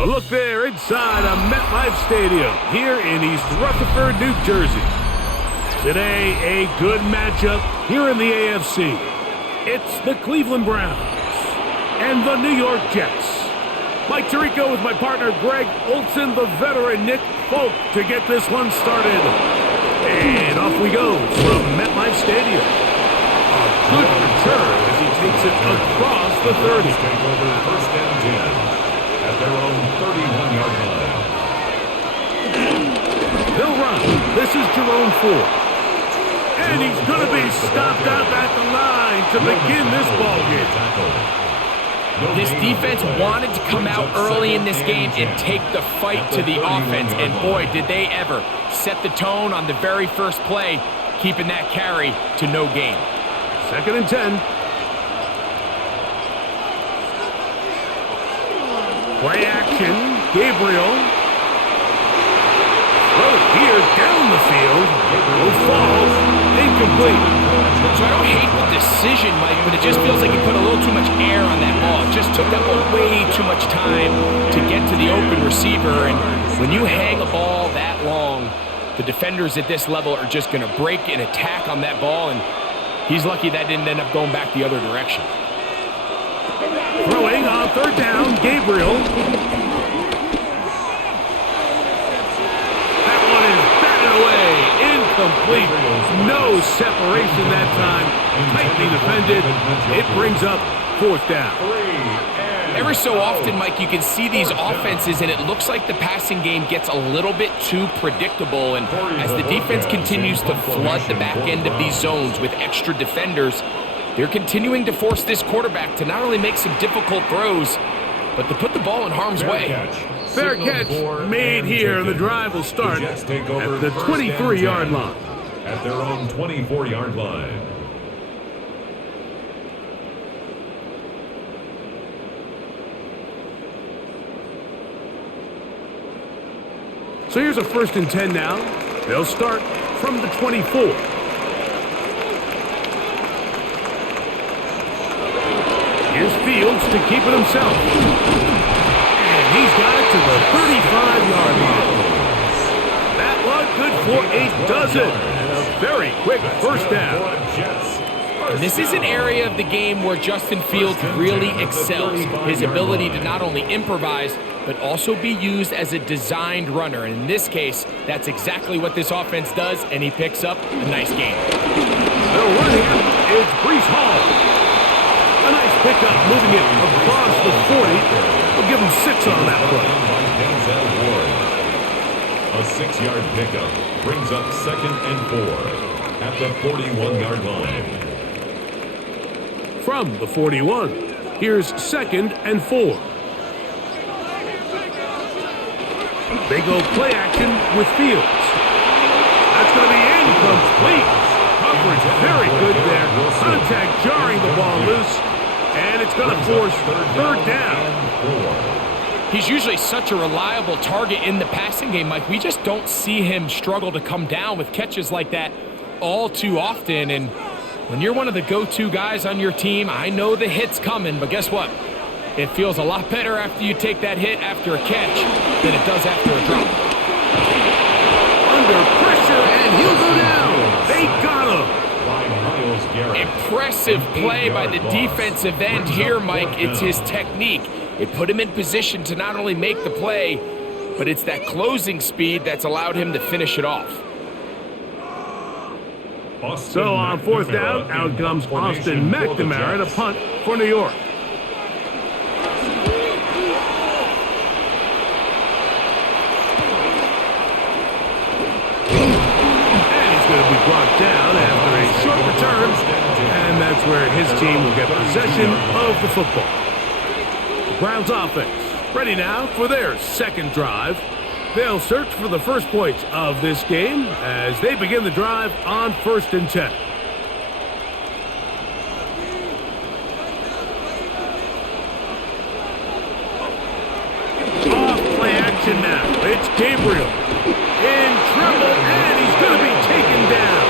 A look there inside a MetLife Stadium here in East Rutherford, New Jersey. Today, a good matchup here in the AFC. It's the Cleveland Browns and the New York Jets. Mike Tirico with my partner Greg Olson, the veteran Nick Folk to get this one started. And off we go from MetLife Stadium. A good return as he takes it across the 30. Take over first and 10 at their own 31-yard line. They'll run. This is Jerome Ford. And he's going to be stopped out at the line to begin this ball game. This defense wanted to come out early in this game and take the fight to the offense. And boy, did they ever set the tone on the very first play, keeping that carry to no gain. 2nd and 10. Play action, Gabriel. Throw here down the field. Gabriel falls, incomplete. So I don't hate the decision, Mike, but it just feels like he put a little too much air on that ball. It just took that ball way too much time to get to the open receiver. And when you hang a ball that long, the defenders at this level are just going to break and attack on that ball. And he's lucky that didn't end up going back the other direction. Throwing on 3rd down, Gabriel. That one is batted away. Incomplete. No separation that time. Tightly defended. It brings up 4th down. Every so often, Mike, you can see these offenses, and it looks like the passing game gets a little bit too predictable. And as the defense continues to flood the back end of these zones with extra defenders, they're continuing to force this quarterback to not only make some difficult throws, but to put the ball in harm's way. Fair catch made here. The drive will start at the 23-yard line. At their own 24-yard line. So here's a 1st and 10 now. They'll start from the 24. Here's Fields to keep it himself. And he's got it to the 35-yard line. That one good for a dozen. And a very quick 1st down. And this is an area of the game where Justin Fields really excels. His ability to not only improvise, but also be used as a designed runner. And in this case, that's exactly what this offense does, and he picks up a nice gain. They'll run him. It's Breece Hall. A nice pickup, moving it across the 40. We'll give him 6 on that play. A 6-yard pickup brings up 2nd and 4 at the 41-yard line. From the 41, here's 2nd and 4. They go play action with Fields. That's going to be incomplete. Coverage very good there. Contact jarring the ball loose. And it's going to force 3rd down. He's usually such a reliable target in the passing game, Mike. We just don't see him struggle to come down with catches like that all too often. And when you're one of the go-to guys on your team, I know the hit's coming, but guess what? It feels a lot better after you take that hit after a catch than it does after a drop. Under pressure, and he'll go down. They got him. Impressive play by the defensive end here, Mike. It's his technique. It put him in position to not only make the play, but it's that closing speed that's allowed him to finish it off. So on 4th down, out comes Austin McNamara to punt for New York. Brought down after a short return, and that's where his team will get possession of the football. The Browns offense ready now for their 2nd drive. They'll search for the first points of this game as they begin the drive on 1st and 10. Off play action now. It's Gabriel in trouble, and he's going to be taken down.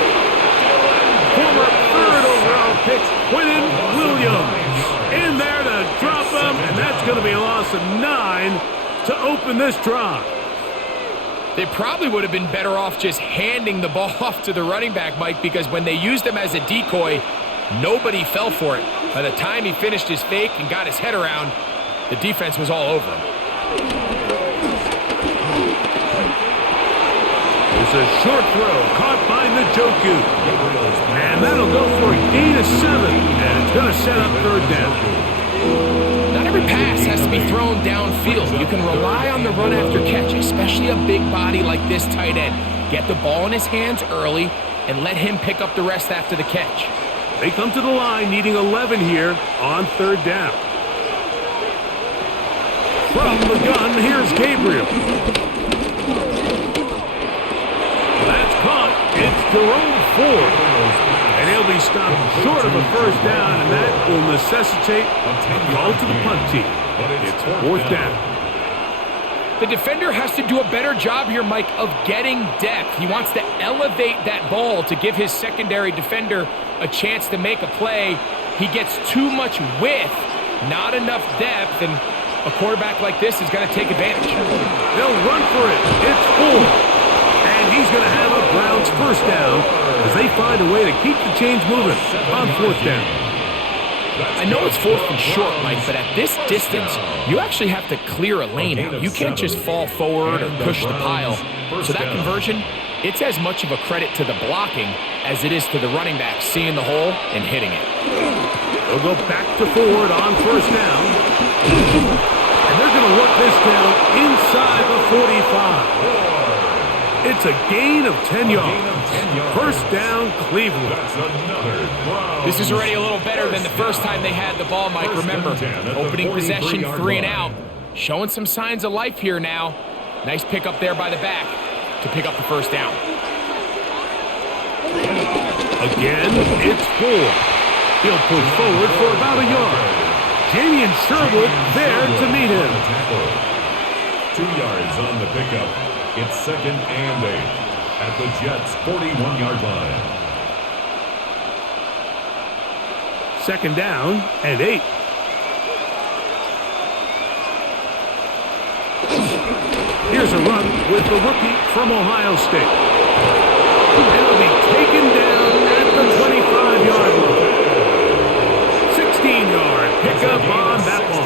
Former 3rd overall pick, Quinton Williams, in there to drop him, and that's going to be a loss of 9. to open this drive. They probably would have been better off just handing the ball off to the running back, Mike, because when they used him as a decoy, nobody fell for it. By the time he finished his fake and got his head around, the defense was all over him. It's a short throw caught by Njoku. And that'll go for a gain of 7. And it's going to set up third down. Not every pass has to be thrown downfield. You can rely on the run after catch, especially a big body like this tight end. Get the ball in his hands early and let him pick up the rest after the catch. They come to the line needing 11 here on third down. From the gun, here's Gabriel. That's caught. It's Jerome Ford. And he'll be stopped short of a first down, and that will necessitate a call to the punt team. It's fourth down. The defender has to do a better job here, Mike, of getting depth. He wants to elevate that ball to give his secondary defender a chance to make a play. He gets too much width, not enough depth, and a quarterback like this is going to take advantage. They'll run for it. It's Ford. And he's going to have a Browns first down as they find a way to keep the chains moving on fourth down. I know it's fourth and short, Mike, but at this distance, you actually have to clear a lane out. You can't just fall forward or push the pile. So that conversion, it's as much of a credit to the blocking as it is to the running back seeing the hole and hitting it. They'll go back to Ford on first down. And they're going to work this down inside the 45. It's a gain of 10 yards. First down, Cleveland. This is already a little better than the first time they had the ball, Mike. Remember, opening possession, 3 and out. Showing some signs of life here now. Nice pick up there by the back to pick up the first down. Again, it's Ford. He'll push forward for about a yard. Jamie and Sherwood there to meet him. 2 yards on the pickup. It's second and 8 at the Jets' 41-yard line. Second down and 8. Here's a run with the rookie from Ohio State. It'll be taken down at the 25-yard line. 16-yard pickup on that one.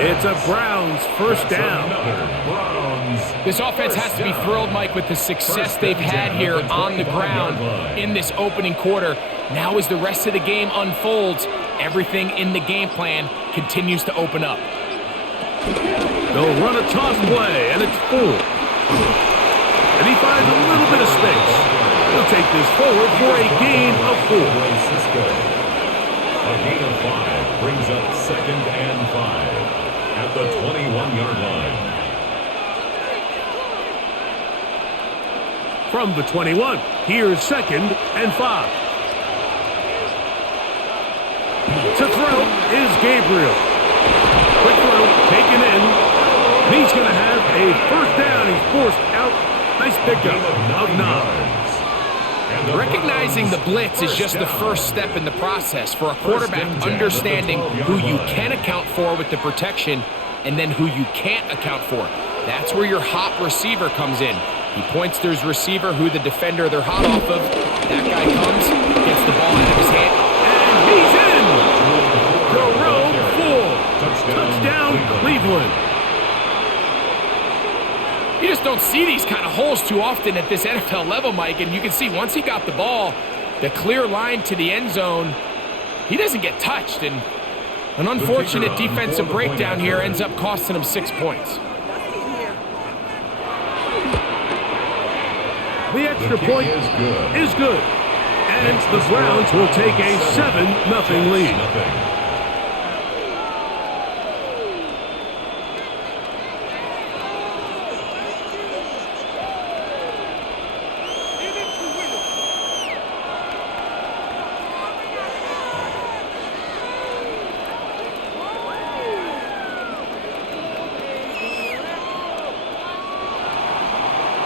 It's a Browns first down. This offense has to be thrilled, Mike, with the success they've had here on the ground in this opening quarter. Now as the rest of the game unfolds, everything in the game plan continues to open up. They'll run a toss play, and it's Ford. And he finds a little bit of space. He'll take this forward for a gain of 4. A gain of 5 brings up second and 5 at the 21-yard line. From the 21, here's second and 5. To throw is Gabriel. Quick throw, taken in. And he's going to have a first down. He's forced out. Nice pickup of 9. Recognizing the blitz is just the first step in the process for a quarterback, understanding who you can account for with the protection and then who you can't account for. That's where your hot receiver comes in. He points to his receiver, who the defender they're hot off of. That guy comes, gets the ball out of his hand, and he's in! Jerome Ford. Touchdown, Cleveland. You just don't see these kind of holes too often at this NFL level, Mike, and you can see once he got the ball, the clear line to the end zone, he doesn't get touched, and an unfortunate defensive breakdown here ends up costing him 6 points. The extra point is good. And the Browns will take a 7-0 lead.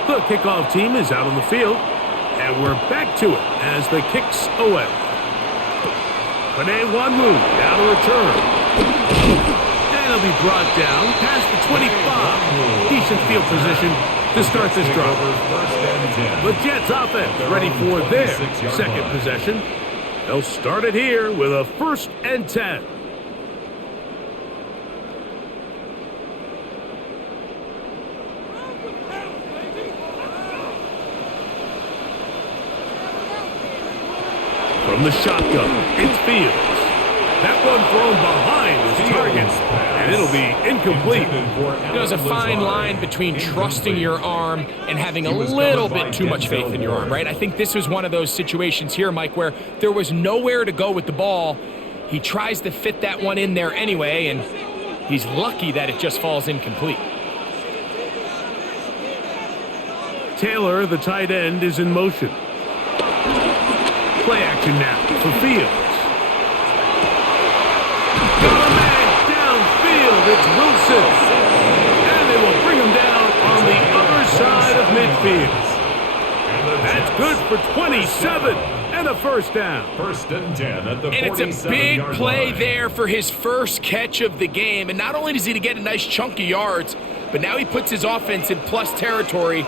The kickoff team is out on the field, and we're back to it as the kick's away. Kone-Wanwu now to return. And he'll be brought down past the 25. decent field position to start this drive. The Jets offense ready for their second possession. They'll start it here with a 1st and 10. From the shotgun, it's Fields. That one thrown behind his target, and it'll be incomplete. There's a fine line between trusting your arm and having a little bit too much faith in your arm, right? I think this was one of those situations here, Mike, where there was nowhere to go with the ball. He tries to fit that one in there anyway, and he's lucky that it just falls incomplete. Taylor, the tight end, is in motion. Play action now for Fields. Got a man downfield. It's Wilson. And they will bring him down on the other side of midfield. That's good for 27 and a 1st down. 1st and 10 at the 47-yard line. And it's a big play there for his first catch of the game. And not only does he get a nice chunk of yards, but now he puts his offense in plus territory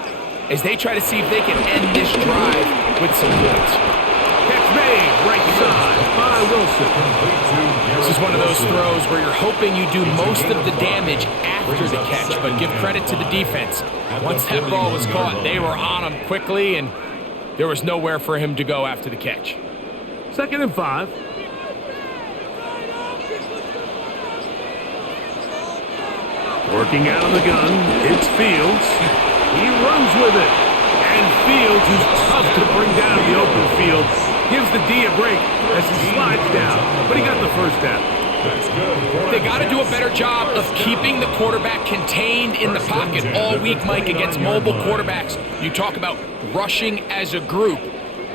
as they try to see if they can end this drive with some points. Catch made, right side by Wilson. This is one of those throws where you're hoping you do most of the damage after the catch, but give credit to the defense. Once that ball was caught, they were on him quickly, and there was nowhere for him to go after the catch. 2nd and 5. Working out of the gun, it's Fields. He runs with it. And Fields, who's tough to bring down in the open field, gives the D a break as he slides down. But he got the 1st down. They got to do a better job of keeping the quarterback contained in the pocket all week, Mike, against mobile quarterbacks. You talk about rushing as a group.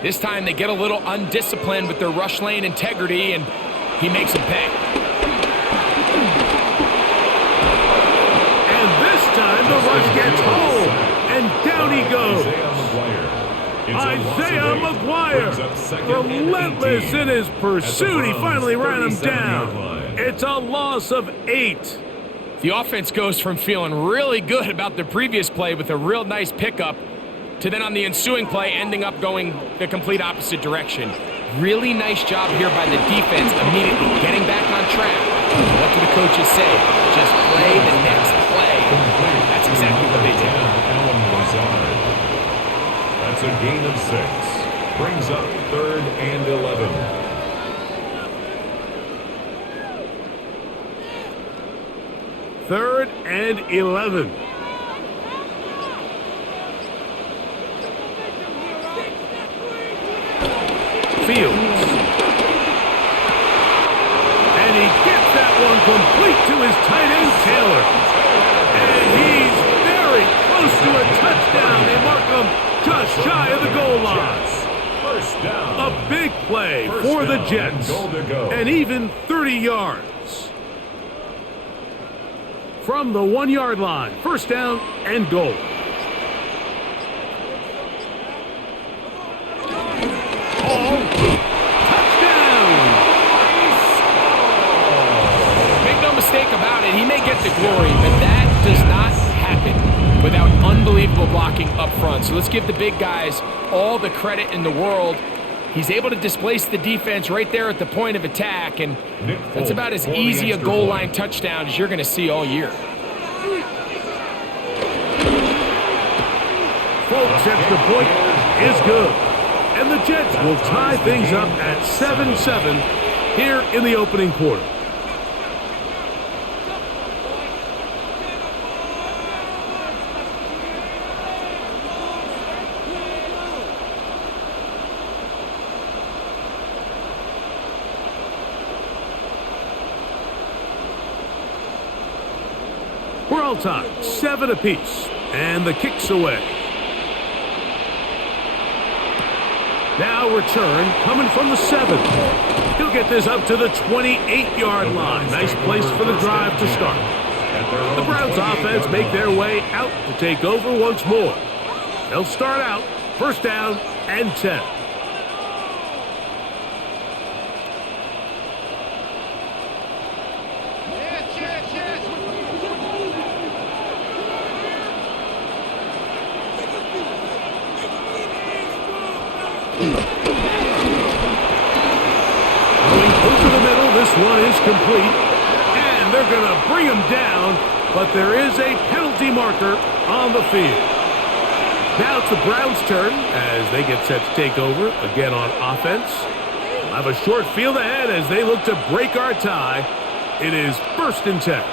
This time they get a little undisciplined with their rush lane integrity, and he makes them pay. And this time the rush gets home, and down he goes. Isaiah McGuire, relentless in his pursuit. He finally ran him down. It's a loss of 8. The offense goes from feeling really good about the previous play with a real nice pickup to then on the ensuing play ending up going the complete opposite direction. Really nice job here by the defense immediately getting back on track. What do the coaches say? Just play the next play. That's exactly what they did. That's a gain of 6. Brings up 3rd and 11. Third and 11. Fields. And he gets that one complete to his tight end, Taylor. And he's very close to a touchdown. They mark him just shy of the goal line. 1st down. A big play for the Jets. And even 30 yards. From the 1-yard line. 1st down and goal. About it, he may get the glory, but that does not happen without unbelievable blocking up front. So let's give the big guys all the credit in the world. He's able to displace the defense right there at the point of attack, and that's about as easy a goal line touchdown as you're going to see all year. Folks, extra point is good. And the Jets will tie things up at 7-7 here in the opening quarter. We're all tied, 7 apiece, and the kick's away. Now return coming from the 7. He'll get this up to the 28-yard line. Nice place for the drive to start. The Browns offense make their way out to take over once more. They'll start out 1st down and 10. one is complete, and they're going to bring him down, but there is a penalty marker on the field. Now it's the Browns' turn as they get set to take over again on offense. We'll have a short field ahead as they look to break our tie. It is 1st and 10.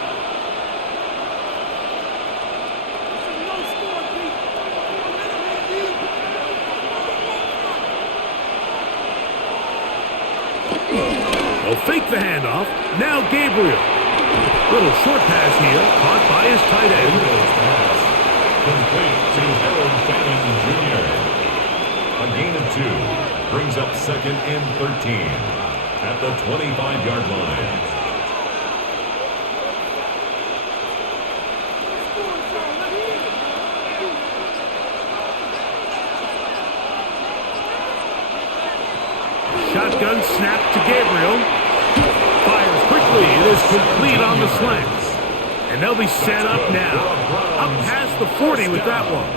They'll fake the handoff. Now Gabriel. Little short pass here, caught by his tight end. Complete to Harold Fanning Jr. A gain of 2 brings up 2nd and 13 at the 25-yard line. Shotgun snap to Gabriel. Fires quickly. It is complete on the slants. And they'll be set up now. Up past the 40 with that one.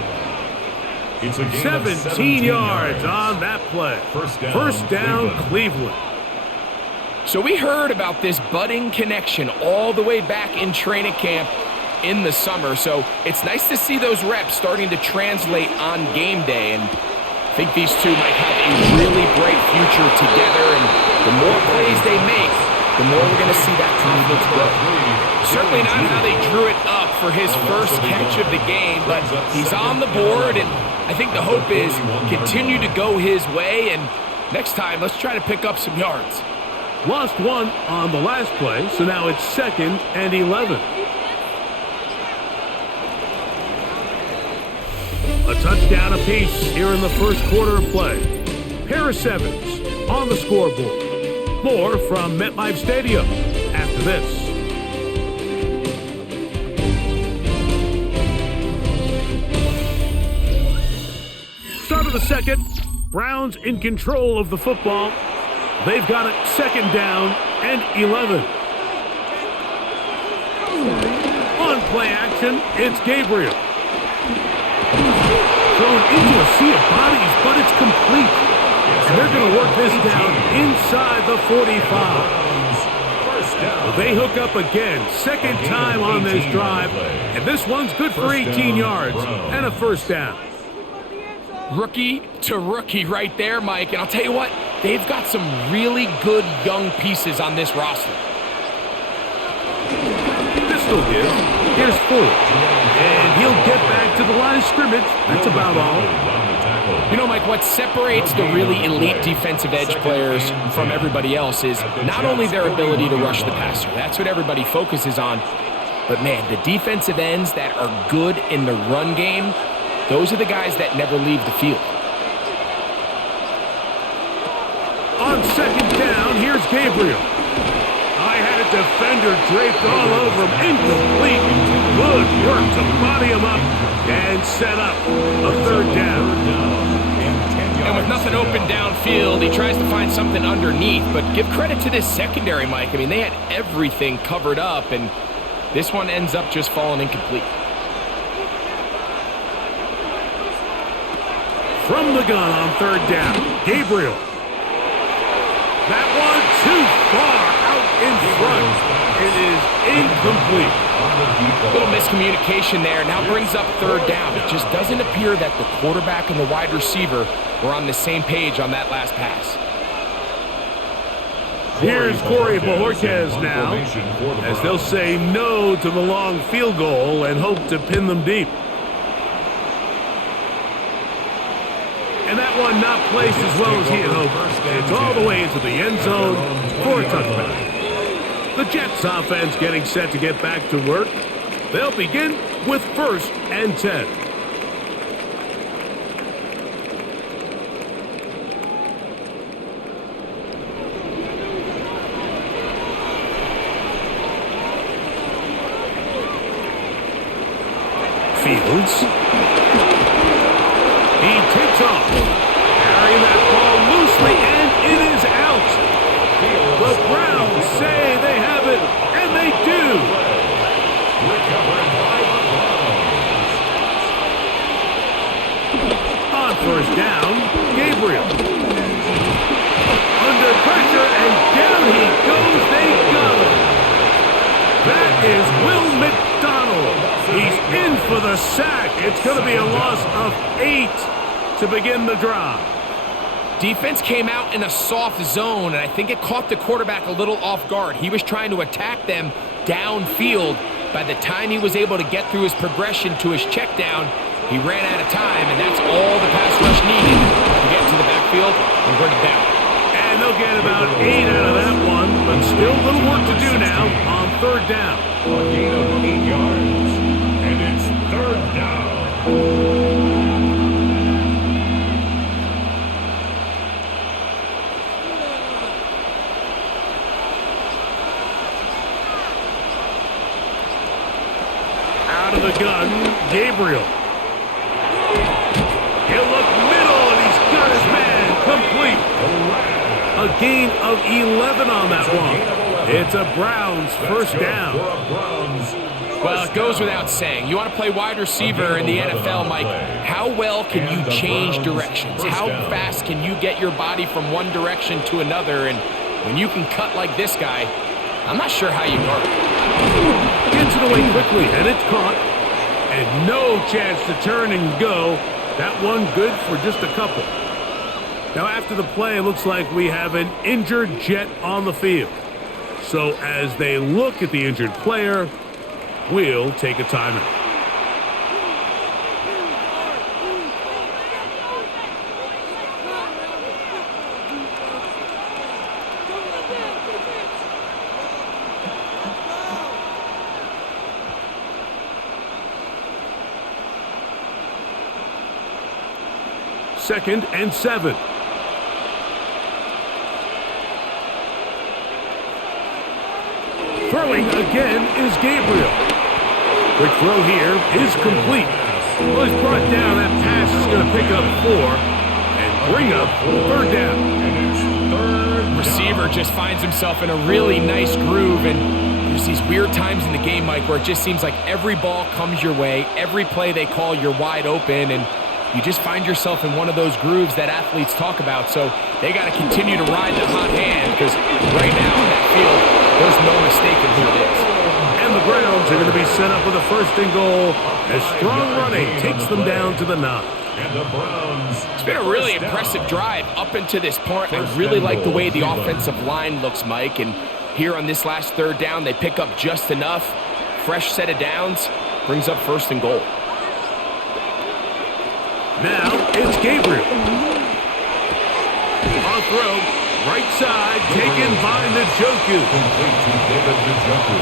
It's a gain of 17 yards on that play. First down, Cleveland. So we heard about this budding connection all the way back in training camp in the summer. So it's nice to see those reps starting to translate on game day. And I think these two might have a really bright future together. And the more plays they make, the more we're going to see that confidence grow. Certainly not how they drew it up for his first catch of the game, but he's on the board, and I think the hope is continue to go his way, and next time, let's try to pick up some yards. Lost one on the last play, so now it's 2nd and 11. A touchdown apiece here in the first quarter of play. Paris Evans on the scoreboard. More from MetLife Stadium after this. Start of the second. Browns in control of the football. They've got it 2nd down and 11. On play action, it's Gabriel. Thrown into a sea of bodies, but it's complete. And they're going to work this down inside the 45. Well, they hook up again, 2nd time on this drive, and this one's good for 18 yards and a first down. Rookie to rookie right there, Mike. And I'll tell you what, they've got some really good young pieces on this roster. Pistol give. Here's Ford. And he'll get back to the line of scrimmage. That's about all. You know, Mike, what separates the really elite defensive edge players from everybody else is not only their ability to rush the passer. That's what everybody focuses on. But, man, the defensive ends that are good in the run game, those are the guys that never leave the field. On 2nd down, here's Gabriel. I had a defender draped all over him. Incomplete. Good work to body him up and set up a 3rd down. And with nothing open downfield, he tries to find something underneath. But give credit to this secondary, Mike. I mean, they had everything covered up, and this one ends up just falling incomplete. From the gun on 3rd down, Gabriel. That one too far out in front. It is incomplete. A little miscommunication there. Now brings up 3rd down. It just doesn't appear that the quarterback and the wide receiver were on the same page on that last pass. Here's Corey Bojorquez now, as they'll say no to the long field goal and hope to pin them deep. And that one not placed as well as he had hoped. It's all the way into the end zone for a touchback. The Jets offense getting set to get back to work. They'll begin with 1st and 10. Fields. He takes off, carrying that ball loosely, and it is out. The Browns say they have it, and they do. On 1st down, Gabriel. Under pressure, and down he goes. They In for the sack. It's going to be a loss of 8 to begin the drive. Defense came out in a soft zone, and I think it caught the quarterback a little off guard. He was trying to attack them downfield. By the time he was able to get through his progression to his check down, he ran out of time, and that's all the pass rush needed to get to the backfield and bring it down. And they'll get about 8 out of that one, but still a little work to do now on third down. A gain of 8 yards, and it's third down. Out of the gun, Gabriel. He'll look middle, and he's got his man complete. A gain of 11 on that one. It's a Browns first down. Well, it goes without saying. You want to play wide receiver in the NFL, Mike. How well can you change directions? How fast can you get your body from one direction to another? And when you can cut like this guy, I'm not sure how you guard it. Gets it away quickly, and it's caught. And no chance to turn and go. That one good for just a couple. Now, after the play, it looks like we have an injured Jet on the field. So as they look at the injured player, we'll take a timeout. Second and 7. Throwing again is Gabriel. Quick throw here is complete. Well, he's brought down. That pass is going to pick up 4 and bring up third down. And it's receiver just finds himself in a really nice groove, and there's these weird times in the game, Mike, where it just seems like every ball comes your way, every play they call, you're wide open, and you just find yourself in one of those grooves that athletes talk about. So they got to continue to ride the hot hand, because right now in that field, there's no mistaking who it is. And the Browns are going to be set up with a first and goal as strong running takes them down to the 9. And the Browns. It's been a really impressive drive up until this point. I really like the way the offensive line looks, Mike. And here on this last third down, they pick up just enough. Fresh set of downs brings up first and goal. Now it's Gabriel. On throw, right side, taken by Njoku. Complete to David Njoku.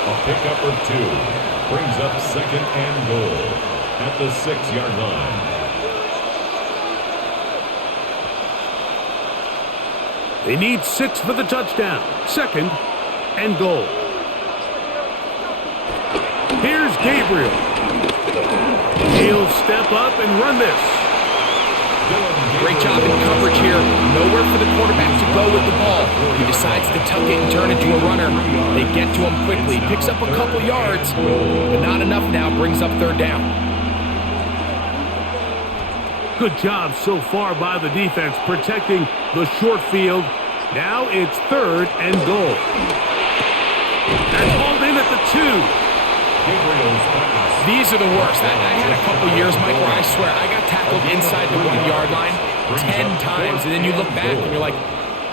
A pickup or 2 brings up second and goal at the 6-yard line. They need 6 for the touchdown. Second and goal. Here's Gabriel. He'll step up and run this. Great job in coverage here. Nowhere for the quarterback to go with the ball. He decides to tuck it and turn into a runner. They get to him quickly. Picks up a couple yards, but not enough now. Brings up third down. Good job so far by the defense protecting the short field. Now it's third and goal. That's hauled in at the 2. These are the worst. I had a couple years, Mike, where I swear I got tackled inside the 1-yard line 10 times, and then you look back and you're like,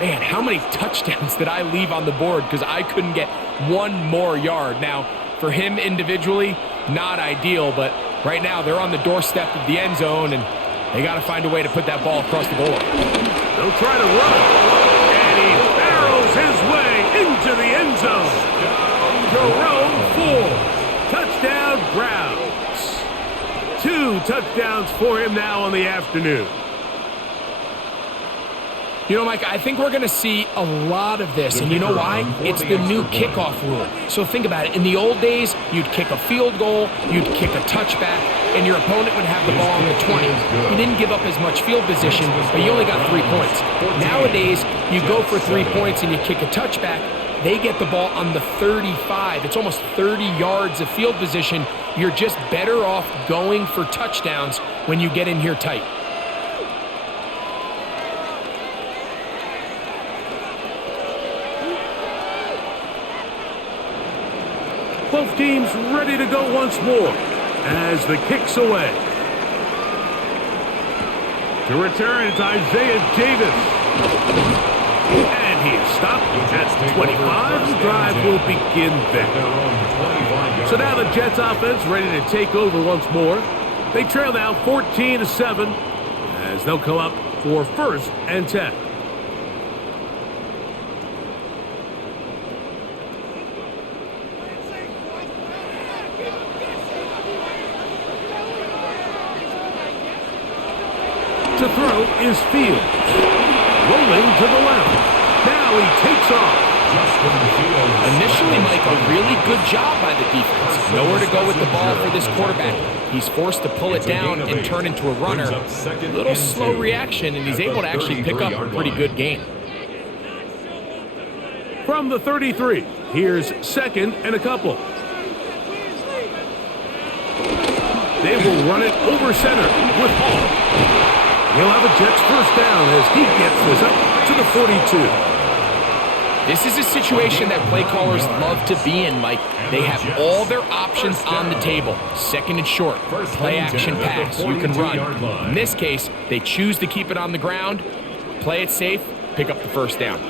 man, how many touchdowns did I leave on the board because I couldn't get one more yard? Now, for him individually, not ideal, but right now they're on the doorstep of the end zone, and they got to find a way to put that ball across the goal. They'll try to run, and he barrels his way into the end zone. Jerome Ford. Touchdown, Browns. 2 touchdowns for him now on the afternoon. You know, Mike, I think we're going to see a lot of this, and you know why? It's the new kickoff rule. So think about it. In the old days, you'd kick a field goal, you'd kick a touchback, and your opponent would have the ball on the 20. You didn't give up as much field position, but you only got 3 points. Nowadays, you go for 3 points and you kick a touchback, they get the ball on the 35. It's almost 30 yards of field position. You're just better off going for touchdowns when you get in here tight. Both team's ready to go once more as the kick's away. To return, it's Isaiah Davis. And he is stopped at 25. The drive will begin there. So now the Jets offense ready to take over once more. They trail now 14-7 as they'll come up for 1st and 10. To throw is Fields. Rolling to the left. Now he takes off. Initially, Mike, a really good job by the defense. Nowhere to go with the ball for this quarterback. He's forced to pull it down and turn into a runner. A little slow reaction, and he's able to actually pick up a pretty good gain. From the 33, here's 2nd and a couple. They will run it over center with Hall. He'll have a Jets 1st down as he gets this up to the 42. This is a situation that play callers love to be in, Mike. They have all their options on the table. 2nd and short, play action pass, you can run. In this case, they choose to keep it on the ground, play it safe, pick up the 1st down.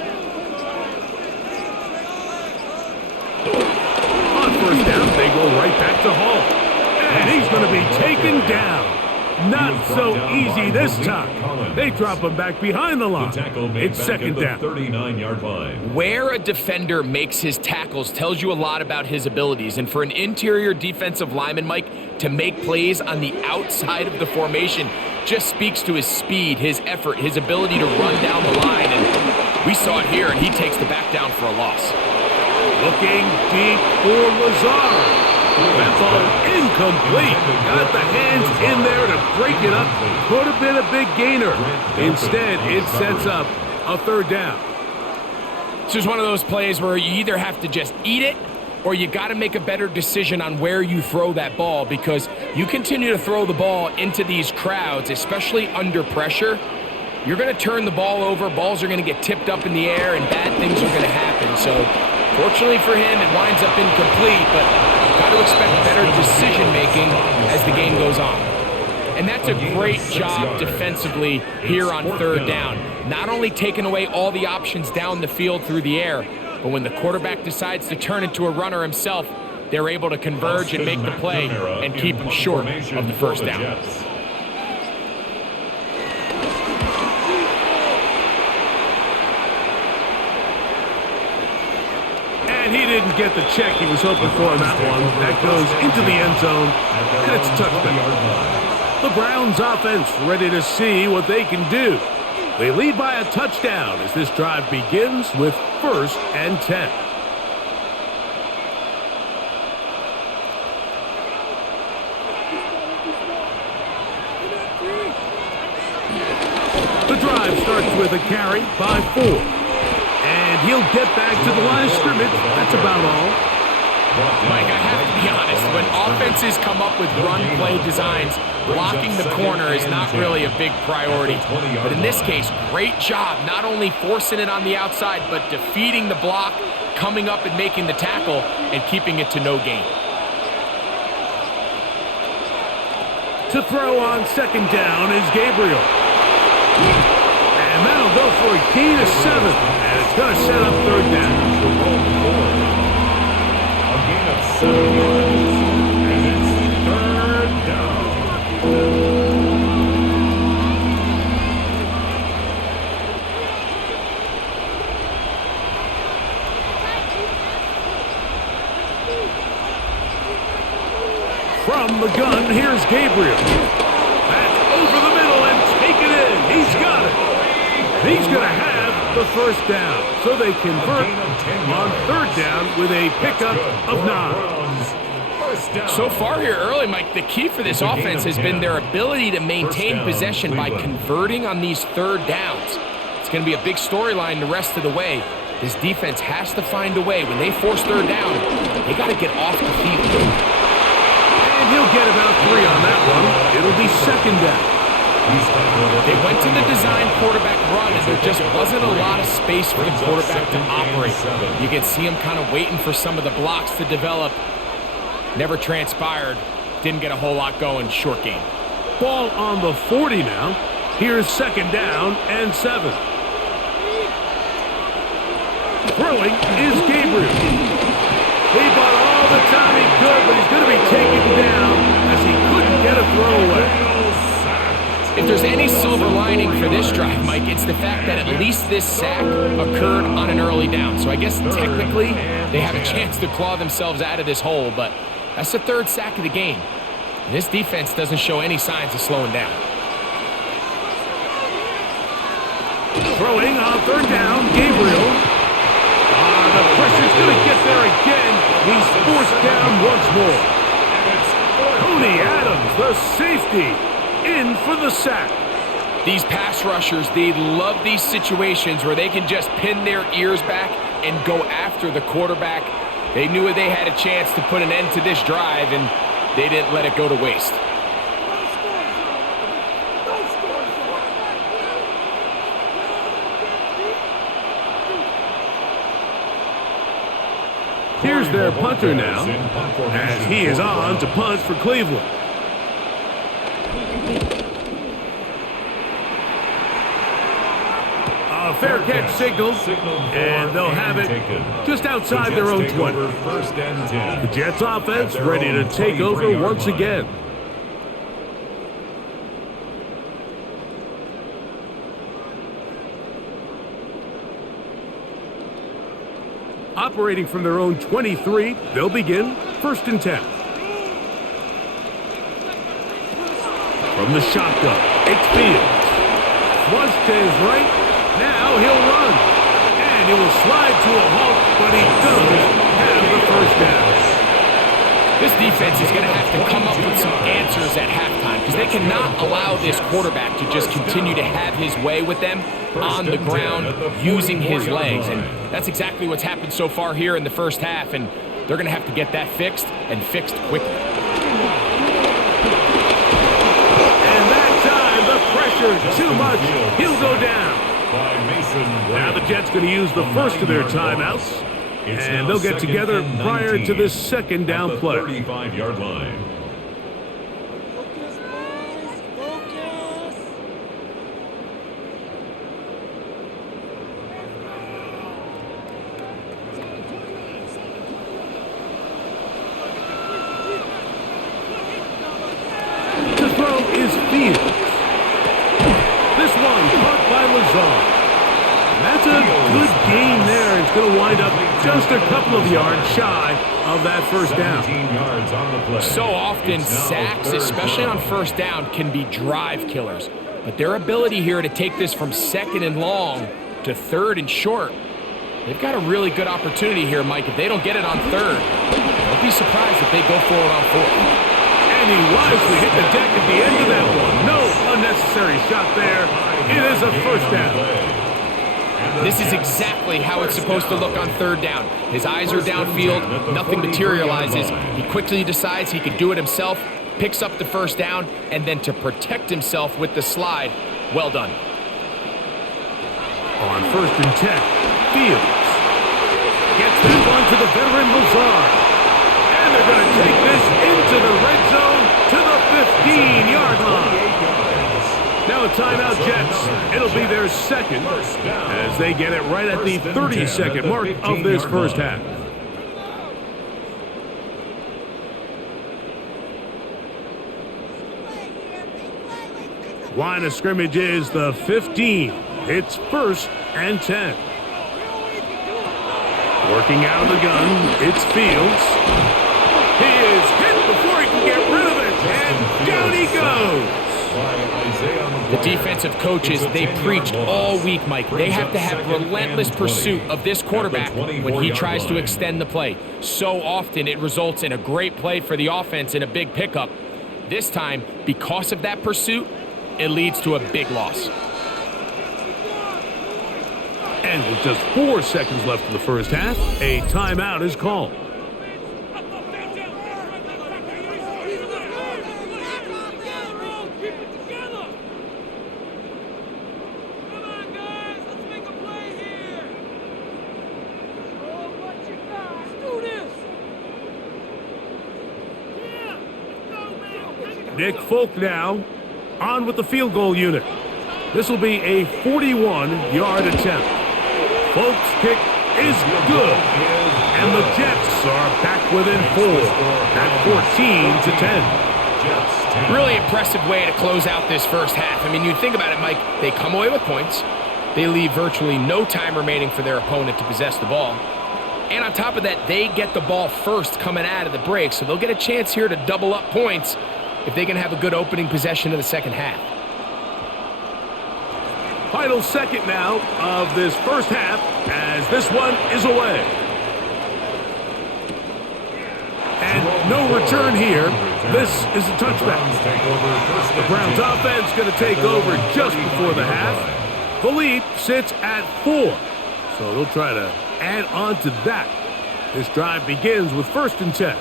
On 1st down, they go right back to Hall. And he's going to be taken down. Not so easy this time. They drop him back behind the line. It's 2nd down. 39-yard line. Where a defender makes his tackles tells you a lot about his abilities. And for an interior defensive lineman, Mike, to make plays on the outside of the formation just speaks to his speed, his effort, his ability to run down the line. And we saw it here, and he takes the back down for a loss. Looking deep for Lazard. That ball incomplete. Got the hands in there to break it up. Could have been a big gainer. Instead, it sets up a 3rd down. This is one of those plays where you either have to just eat it or you got to make a better decision on where you throw that ball, because you continue to throw the ball into these crowds, especially under pressure, you're going to turn the ball over, balls are going to get tipped up in the air, and bad things are going to happen. So, fortunately for him, it winds up incomplete, but got to expect better decision-making as the game goes on. And that's a great job defensively here on 3rd down. Not only taking away all the options down the field through the air, but when the quarterback decides to turn into a runner himself, they're able to converge and make the play and keep him short of the 1st down. And he didn't get the check he was hoping for in that one. That goes into the end zone, and it's a touchdown. The Browns offense ready to see what they can do. They lead by a touchdown as this drive begins with 1st and 10. The drive starts with a carry by 4. And he'll get back to the line of scrimmage. That's about all. Mike, I have to be honest. When offenses come up with run-play designs, blocking the corner is not really a big priority. But in this case, great job not only forcing it on the outside, but defeating the block, coming up and making the tackle, and keeping it to no gain. To throw on 2nd down is Gabriel. And that'll go for a gain of 7. And it's going to set up 3rd down. A gain of 7 yards. And it's 3rd down. From the gun, here's Gabriel. That's over the middle and taken in. He's got it. He's going to have the 1st down. So they convert on 3rd down with a pickup of 9. So far here early, Mike, the key for this offense has been their ability to maintain possession by converting on these 3rd downs. It's going to be a big storyline the rest of the way. This defense has to find a way. When they force 3rd down, they got to get off the field. And he'll get about 3 on that one. It'll be 2nd down. They went to the design quarterback run, and there just wasn't a lot of space for the quarterback to operate. You can see him kind of waiting for some of the blocks to develop. never transpired. Didn't get a whole lot going, short game. Ball on the 40 now. Here's 2nd down and 7. Throwing is Gabriel. He bought all the time he could, but he's going to be taken down as he couldn't get a throw away. If there's any silver lining for this drive, Mike, it's the fact that at least this sack occurred on an early down. So I guess technically they have a chance to claw themselves out of this hole, but that's the 3rd sack of the game. This defense doesn't show any signs of slowing down. Throwing on 3rd down, Gabriel. The pressure's going to get there again. He's forced down once more. Tony Adams, the safety, in for the sack. These pass rushers, they love these situations where they can just pin their ears back and go after the quarterback. They knew they had a chance to put an end to this drive, and they didn't let it go to waste. Here's their punter now, as he is on to punt for Cleveland. A fair catch signaled, and they'll have it just outside their own 20. The Jets offense ready to take over once again. Operating from their own 23, they'll begin 1st and 10. From the shotgun, it's Fields. Flushed to his right, now he'll run. And he will slide to a halt, but he does have the 1st down. This defense is going to have to come up with some answers at halftime because they cannot allow this quarterback to just continue to have his way with them on the ground using his legs. And that's exactly what's happened so far here in the 1st half, and they're going to have to get that fixed and fixed quickly. And that time, the pressure too much. He'll go down. Now the Jets going to use the first of their timeouts. And they'll get together prior to this 2nd down play. 35-yard line. The throw is Fields. This one caught by Lazard. That's a good gain there. It's going to wind up just a couple of yards shy of that 1st down. So often, sacks, especially on 1st down, can be drive killers. But their ability here to take this from 2nd and long to 3rd and short, they've got a really good opportunity here, Mike. If they don't get it on 3rd, don't be surprised if they go for it on 4th. And he wisely hit the deck at the end of that one. No unnecessary shot there. It is a 1st down. This is exactly how it's supposed to look on 3rd down. His eyes are downfield, nothing materializes. He quickly decides he can do it himself, picks up the 1st down, and then to protect himself with the slide, well done. On 1st and 10, Fields gets that one to the veteran Lazard. And they're going to take this into the red zone to the 15-yard line. Now a timeout, Jets. It'll be their 2nd as they get it right at the 30-second mark of this 1st half. Line of scrimmage is the 15. It's 1st and 10. Working out of the gun, it's Fields. He is hit before he can get rid of it, and down he goes. The defensive coaches, they preach all week, Mike. They have to have relentless pursuit of this quarterback when he tries to extend the play. So often it results in a great play for the offense and a big pickup. This time, because of that pursuit, it leads to a big loss. And with just 4 seconds left in the 1st half, a timeout is called. Nick Folk now on with the field goal unit. This will be a 41-yard attempt. Folk's kick is good, and the Jets are back within 4 at 14-10. Really impressive way to close out this first half. I mean, you think about it, Mike, they come away with points. They leave virtually no time remaining for their opponent to possess the ball. And on top of that, they get the ball first coming out of the break, so they'll get a chance here to double up points if they can have a good opening possession of the second half. Final second now of this first half as this one is away. And no return here. This is a touchback. The Browns offense going to take over just before the half. The lead sits at 4. So they'll try to add on to that. This drive begins with 1st and 10.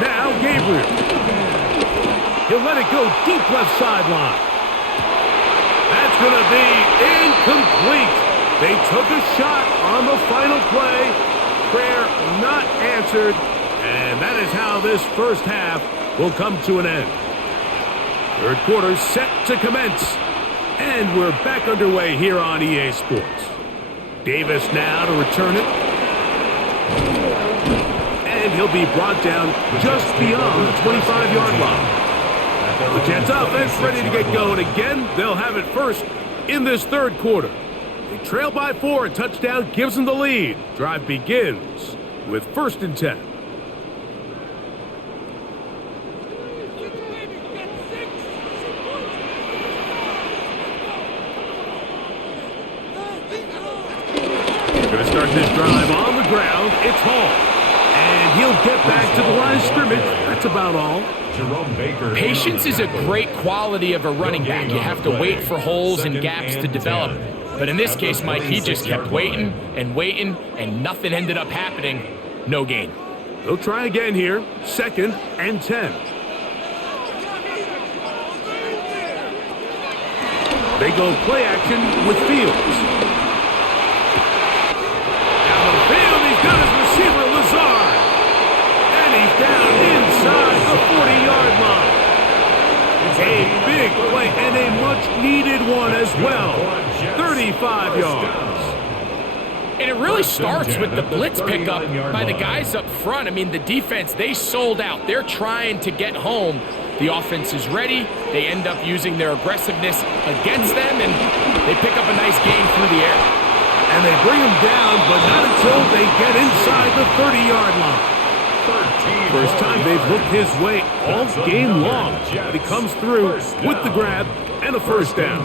Now Gabriel. He'll let it go deep left sideline. That's going to be incomplete. They took a shot on the final play. Prayer not answered. And that is how this first half will come to an end. Third quarter set to commence. And we're back underway here on EA Sports. Davis now to return it. And he'll be brought down just beyond the 25-yard line. The Jets offense ready to get going again. They'll have it first in this third quarter. They trail by 4. A touchdown gives them the lead. Drive begins with 1st and 10. They're going to start this drive on the ground. It's Hall. And he'll get back to the line of scrimmage. That's about all. Patience is a great quality of a running back. You have to wait for holes and gaps to develop. But in this case, Mike, he just kept waiting, and nothing ended up happening. No gain. They'll try again here. 2nd and 10. They go play action with Fields. Down the field, he's got his receiver, Lazard. And he's down inside the 40-yard line. A big play and a much-needed one as well. 35 yards. And it really starts with the blitz pickup by the guys up front. I mean, the defense, they sold out. They're trying to get home. The offense is ready. They end up using their aggressiveness against them, and they pick up a nice gain through the air. And they bring him down, but not until they get inside the 30-yard line. First time they've looked his way all game long. But he comes through with the grab and a first down.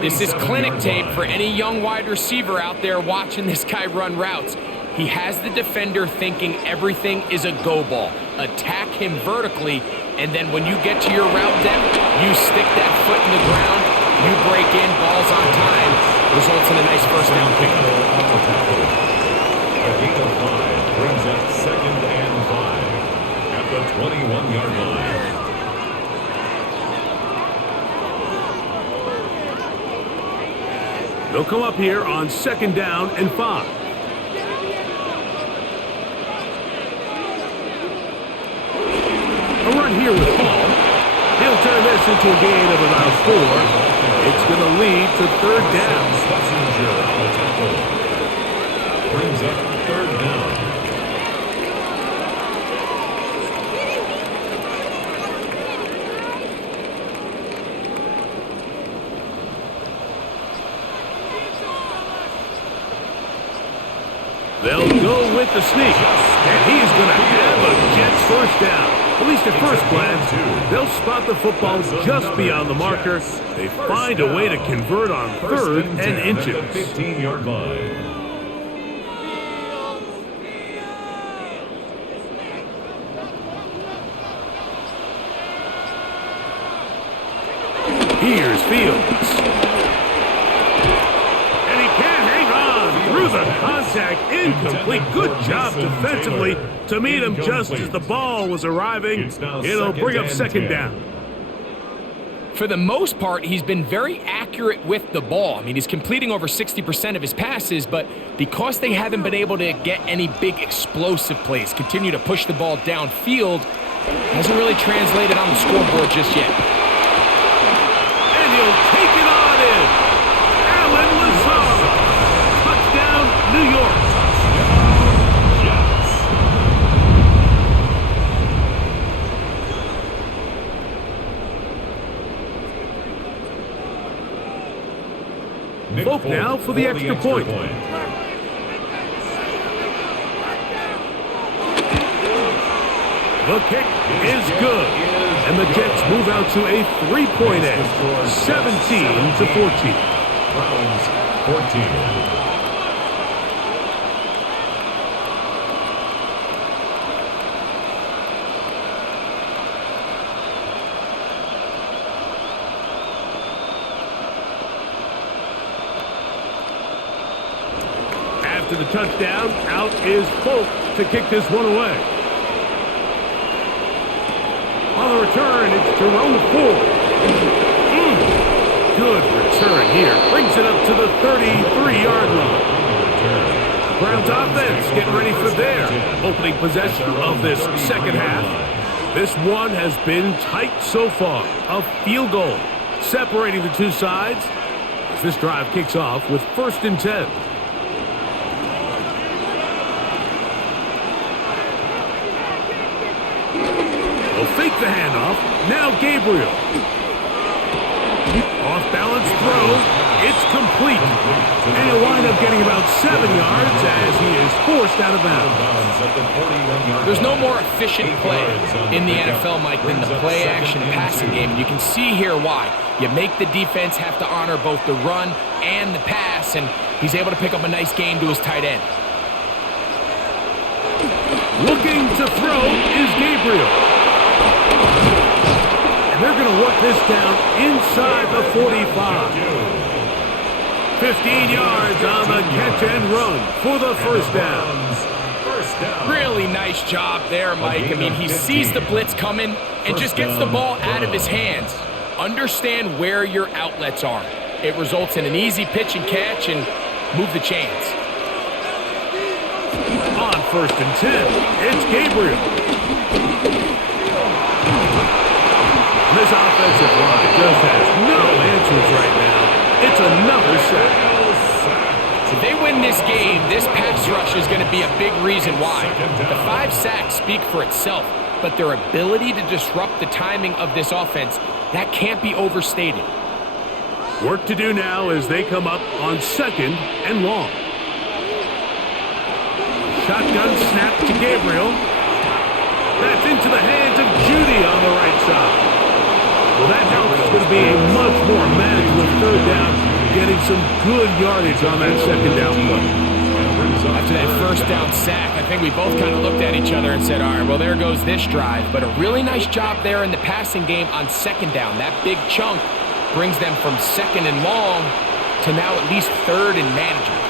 This is clinic tape for any young wide receiver out there watching this guy run routes. He has the defender thinking everything is a go ball. Attack him vertically, and then when you get to your route depth, you stick that foot in the ground, you break in, balls on time, results in a nice first down pickup. A gain of 5 brings up 2nd and 5 at the 21-yard line. They'll come up here on 2nd down and 5. A run here with Hall. He'll turn this into a gain of about 4. It's going to lead to 3rd down. Brings up 3rd down. They'll go with the sneak, and he's going to have a Jets first down. At least at first glance, they'll spot the football just beyond the marker. They find a way to convert on 3rd and inches. 15-yard line. Here's Fields. And he can't hang on through the contact. Incomplete. Good job defensively to meet him just as the ball was arriving. It'll bring up 2nd down. for the most part, he's been very accurate with the ball. I mean, he's completing over 60% of his passes, but because they haven't been able to get any big explosive plays, continue to push the ball downfield, hasn't really translated on the scoreboard just yet. And he'll take it on in. Allen Lazard. Touchdown, New York. Folk now for the extra point. The kick is good. And the Jets move out to a 3-point edge, 17-14. Browns 14. After the touchdown, out is Folk to kick this one away. On the return, it's Jerome Ford. Good return here. Brings it up to the 33-yard line. Browns offense getting ready for their opening possession of this second half. This one has been tight so far. A field goal separating the two sides as this drive kicks off with 1st and 10. Fake the handoff. Now Gabriel. Off-balance throw. It's complete. And he'll wind up getting about 7 yards as he is forced out of bounds. There's no more efficient play in the NFL, Mike, than the play-action passing game. You can see here why. You make the defense have to honor both the run and the pass, and he's able to pick up a nice gain to his tight end. Looking to throw is Gabriel. And they're going to work this down inside the 45. 15 yards on the catch and run for the first down. Really nice job there, Mike. I mean, he sees the blitz coming and just gets the ball out of his hands. Understand where your outlets are. It results in an easy pitch and catch and move the chains. On 1st and 10, it's Gabriel. This offensive line just has no answers right now. It's another sack. If they win this game, this pass rush is going to be a big reason why. The 5 sacks speak for itself, but their ability to disrupt the timing of this offense, that can't be overstated. Work to do now as they come up on 2nd and long. Shotgun snap to Gabriel. That's into the hands of Judy on the right side. Well, that helps. It's going to be a much more manageable 3rd down, getting some good yardage on that 2nd down play. After that 1st down sack, I think we both kind of looked at each other and said, all right, well, there goes this drive. But a really nice job there in the passing game on 2nd down. That big chunk brings them from 2nd and long to now at least 3rd and manageable.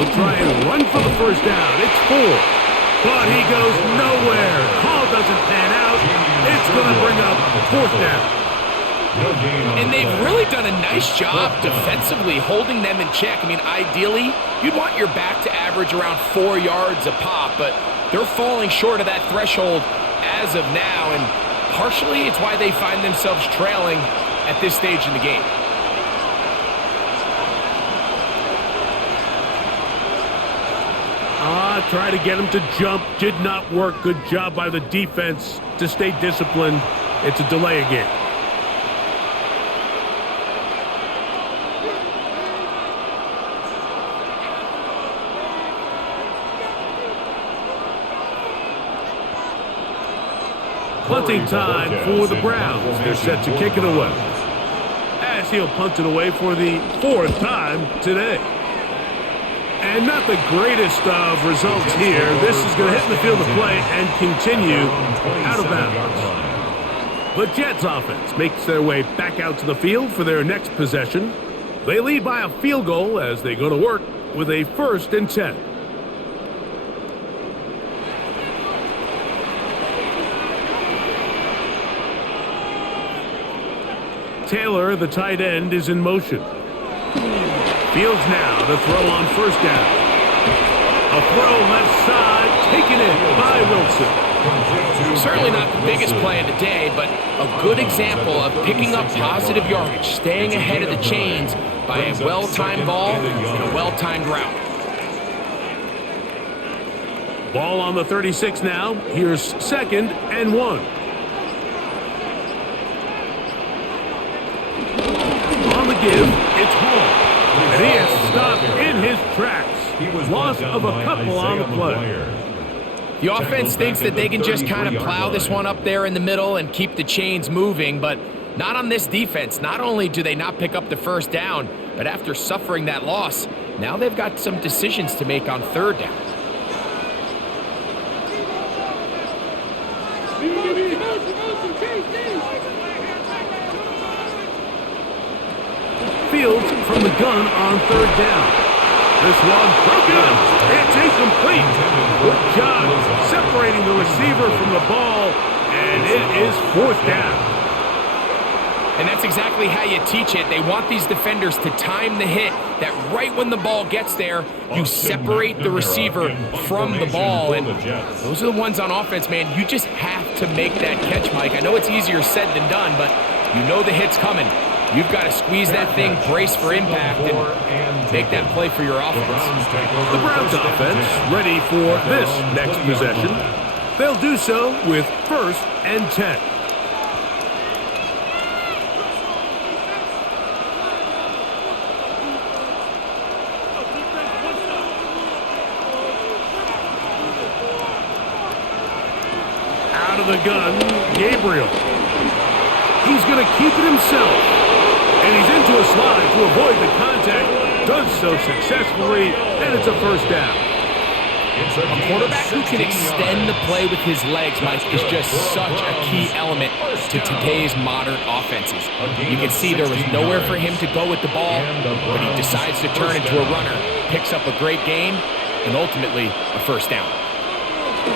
They'll try and run for the 1st down. It's 4. But he goes nowhere. Call doesn't pan out. It's going to bring up 4th down. And they've really done a nice job defensively holding them in check. I mean, ideally, you'd want your back to average around 4 yards a pop, but they're falling short of that threshold as of now, and partially it's why they find themselves trailing at this stage in the game. Try to get him to jump. Did not work. Good job by the defense to stay disciplined. It's a delay again. Punting time for the Browns. They're set to kick it away. As he'll punt it away for the 4th time today. And not the greatest of results here. This is going to hit the field of play and continue out of bounds. The Jets offense makes their way back out to the field for their next possession. They lead by a field goal as they go to work with a 1st and 10. Taylor, the tight end, is in motion. Fields now to throw on first down. A throw left side, taken in by Wilson. Certainly not the biggest play of the day, but a good example of picking up positive yardage, staying ahead of the chains by a well-timed ball and a well-timed route. Ball on the 36 now. Here's 2nd and 1. On the give, it's Hall. And he is stopped in his tracks. Loss of a couple on the play. The offense thinks that they can just kind of plow this one up there in the middle and keep the chains moving, but not on this defense. Not only do they not pick up the first down, but after suffering that loss, now they've got some decisions to make on 3rd down. Fields from the gun on 3rd down. This one broken. It's incomplete. Good job separating the receiver from the ball, and it is 4th down. And that's exactly how you teach it. They want these defenders to time the hit, that right when the ball gets there, you separate the receiver from the ball. And those are the ones on offense, man. You just have to make that catch, Mike. I know it's easier said than done, but you know the hit's coming. You've got to squeeze that thing, brace for impact, and make that play for your offense. The Browns offense ready for this next possession. They'll do so with 1st and 10. Out of the gun, Gabriel. He's going to keep it himself. And he's into a slide to avoid the contact. Does so successfully, and it's a 1st down. A quarterback who can extend the play with his legs, Mike, is just such a key element to today's modern offenses. You can see there was nowhere for him to go with the ball, but he decides to turn into a runner, picks up a great gain, and ultimately a 1st down.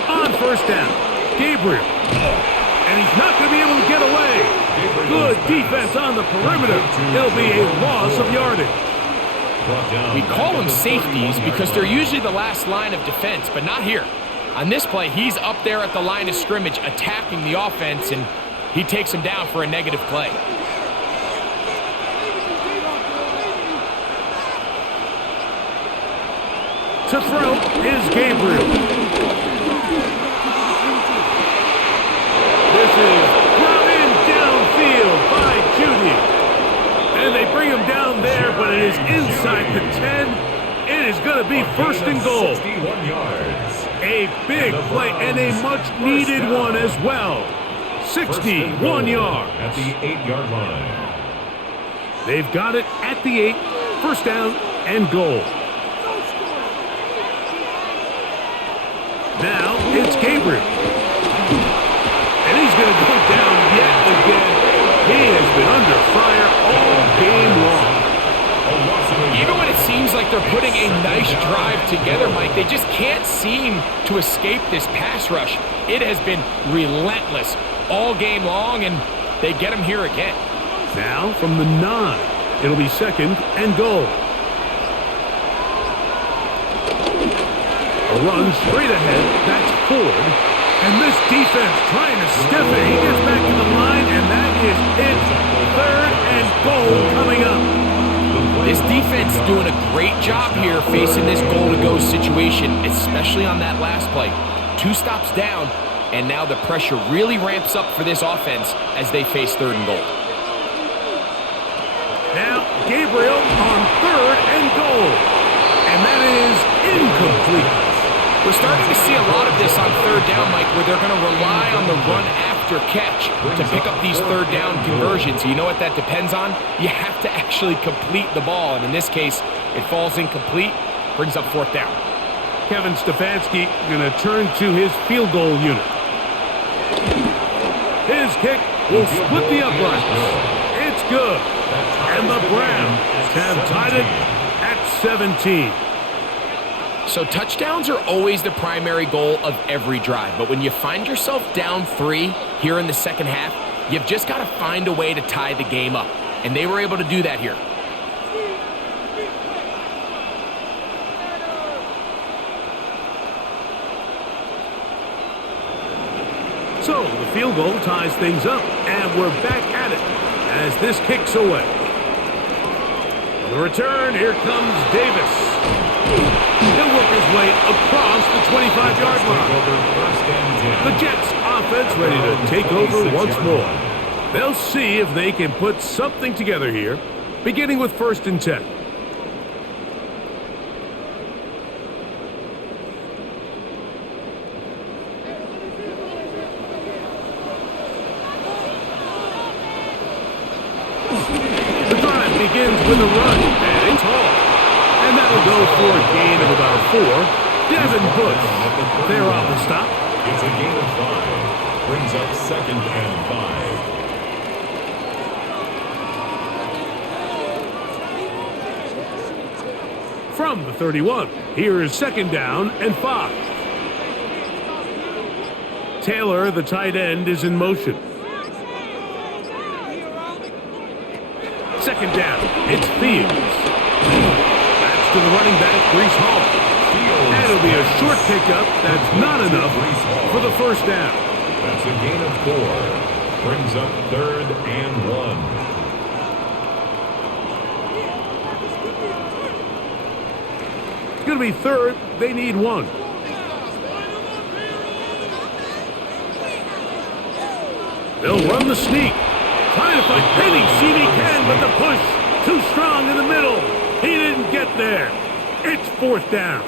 On 1st down, Gabriel. And he's not going to be able to get away. Good defense on the perimeter. There'll be a loss of yardage. We call them safeties because they're usually the last line of defense, but not here. On this play, he's up there at the line of scrimmage attacking the offense, and he takes him down for a negative play. To throw is Gabriel. This is brought in downfield by Judy. And they bring him down there, but it is inside the 10. It is going to be 1st and goal. 61 yards. A big play and a much-needed one as well. 61 yards. At the 8-yard line. They've got it at the 8. 1st down and goal. Now it's Gabriel. And he's going to go down yet again. He has been under fire all game long. Even when it seems like they're putting a nice drive together, Mike, they just can't seem to escape this pass rush. It has been relentless all game long, and they get him here again. Now from the 9, it'll be 2nd and goal. A run straight ahead, that's Ford. And this defense trying to stiff it. He gets back to the line, and that is it. 3rd and goal coming up. This defense doing a great job here facing this goal-to-go situation, especially on that last play. 2 stops down, and now the pressure really ramps up for this offense as they face 3rd and goal. Now Gabriel on 3rd and goal. And that is incomplete. We're starting to see a lot of this on 3rd down, Mike, where they're going to rely on the run after catch to pick up these 3rd down conversions. You know what that depends on? You have to actually complete the ball, and in this case, it falls incomplete, brings up 4th down. Kevin Stefanski going to turn to his field goal unit. His kick will split the uprights. It's good. And the Browns have tied it at 17. So touchdowns are always the primary goal of every drive. But when you find yourself down 3 here in the second half, you've just got to find a way to tie the game up. and they were able to do that here. So the field goal ties things up, and we're back at it as this kicks away. On the return, here comes Davis. He'll work his way across the 25-yard line. The Jets offense ready to take over once more. They'll see if they can put something together here, beginning with 1st and 10. The drive begins with a run, and it's all. And that'll go for a gain of about 4. Devin Bush, they're off the stop. It's a gain of 5. Brings up 2nd and 5. From the 31, here is 2nd down and 5. Taylor, the tight end, is in motion. 2nd down, it's Fields. That's to the running back, Breece Hall. And it'll be a short pickup. That's not enough for the 1st down. That's a gain of 4. Brings up 3rd and 1. It's going to be 3rd. They need 1. They'll run the sneak. Trying to find Penny. CD can, but the push too strong in the middle. He didn't get there. It's 4th down.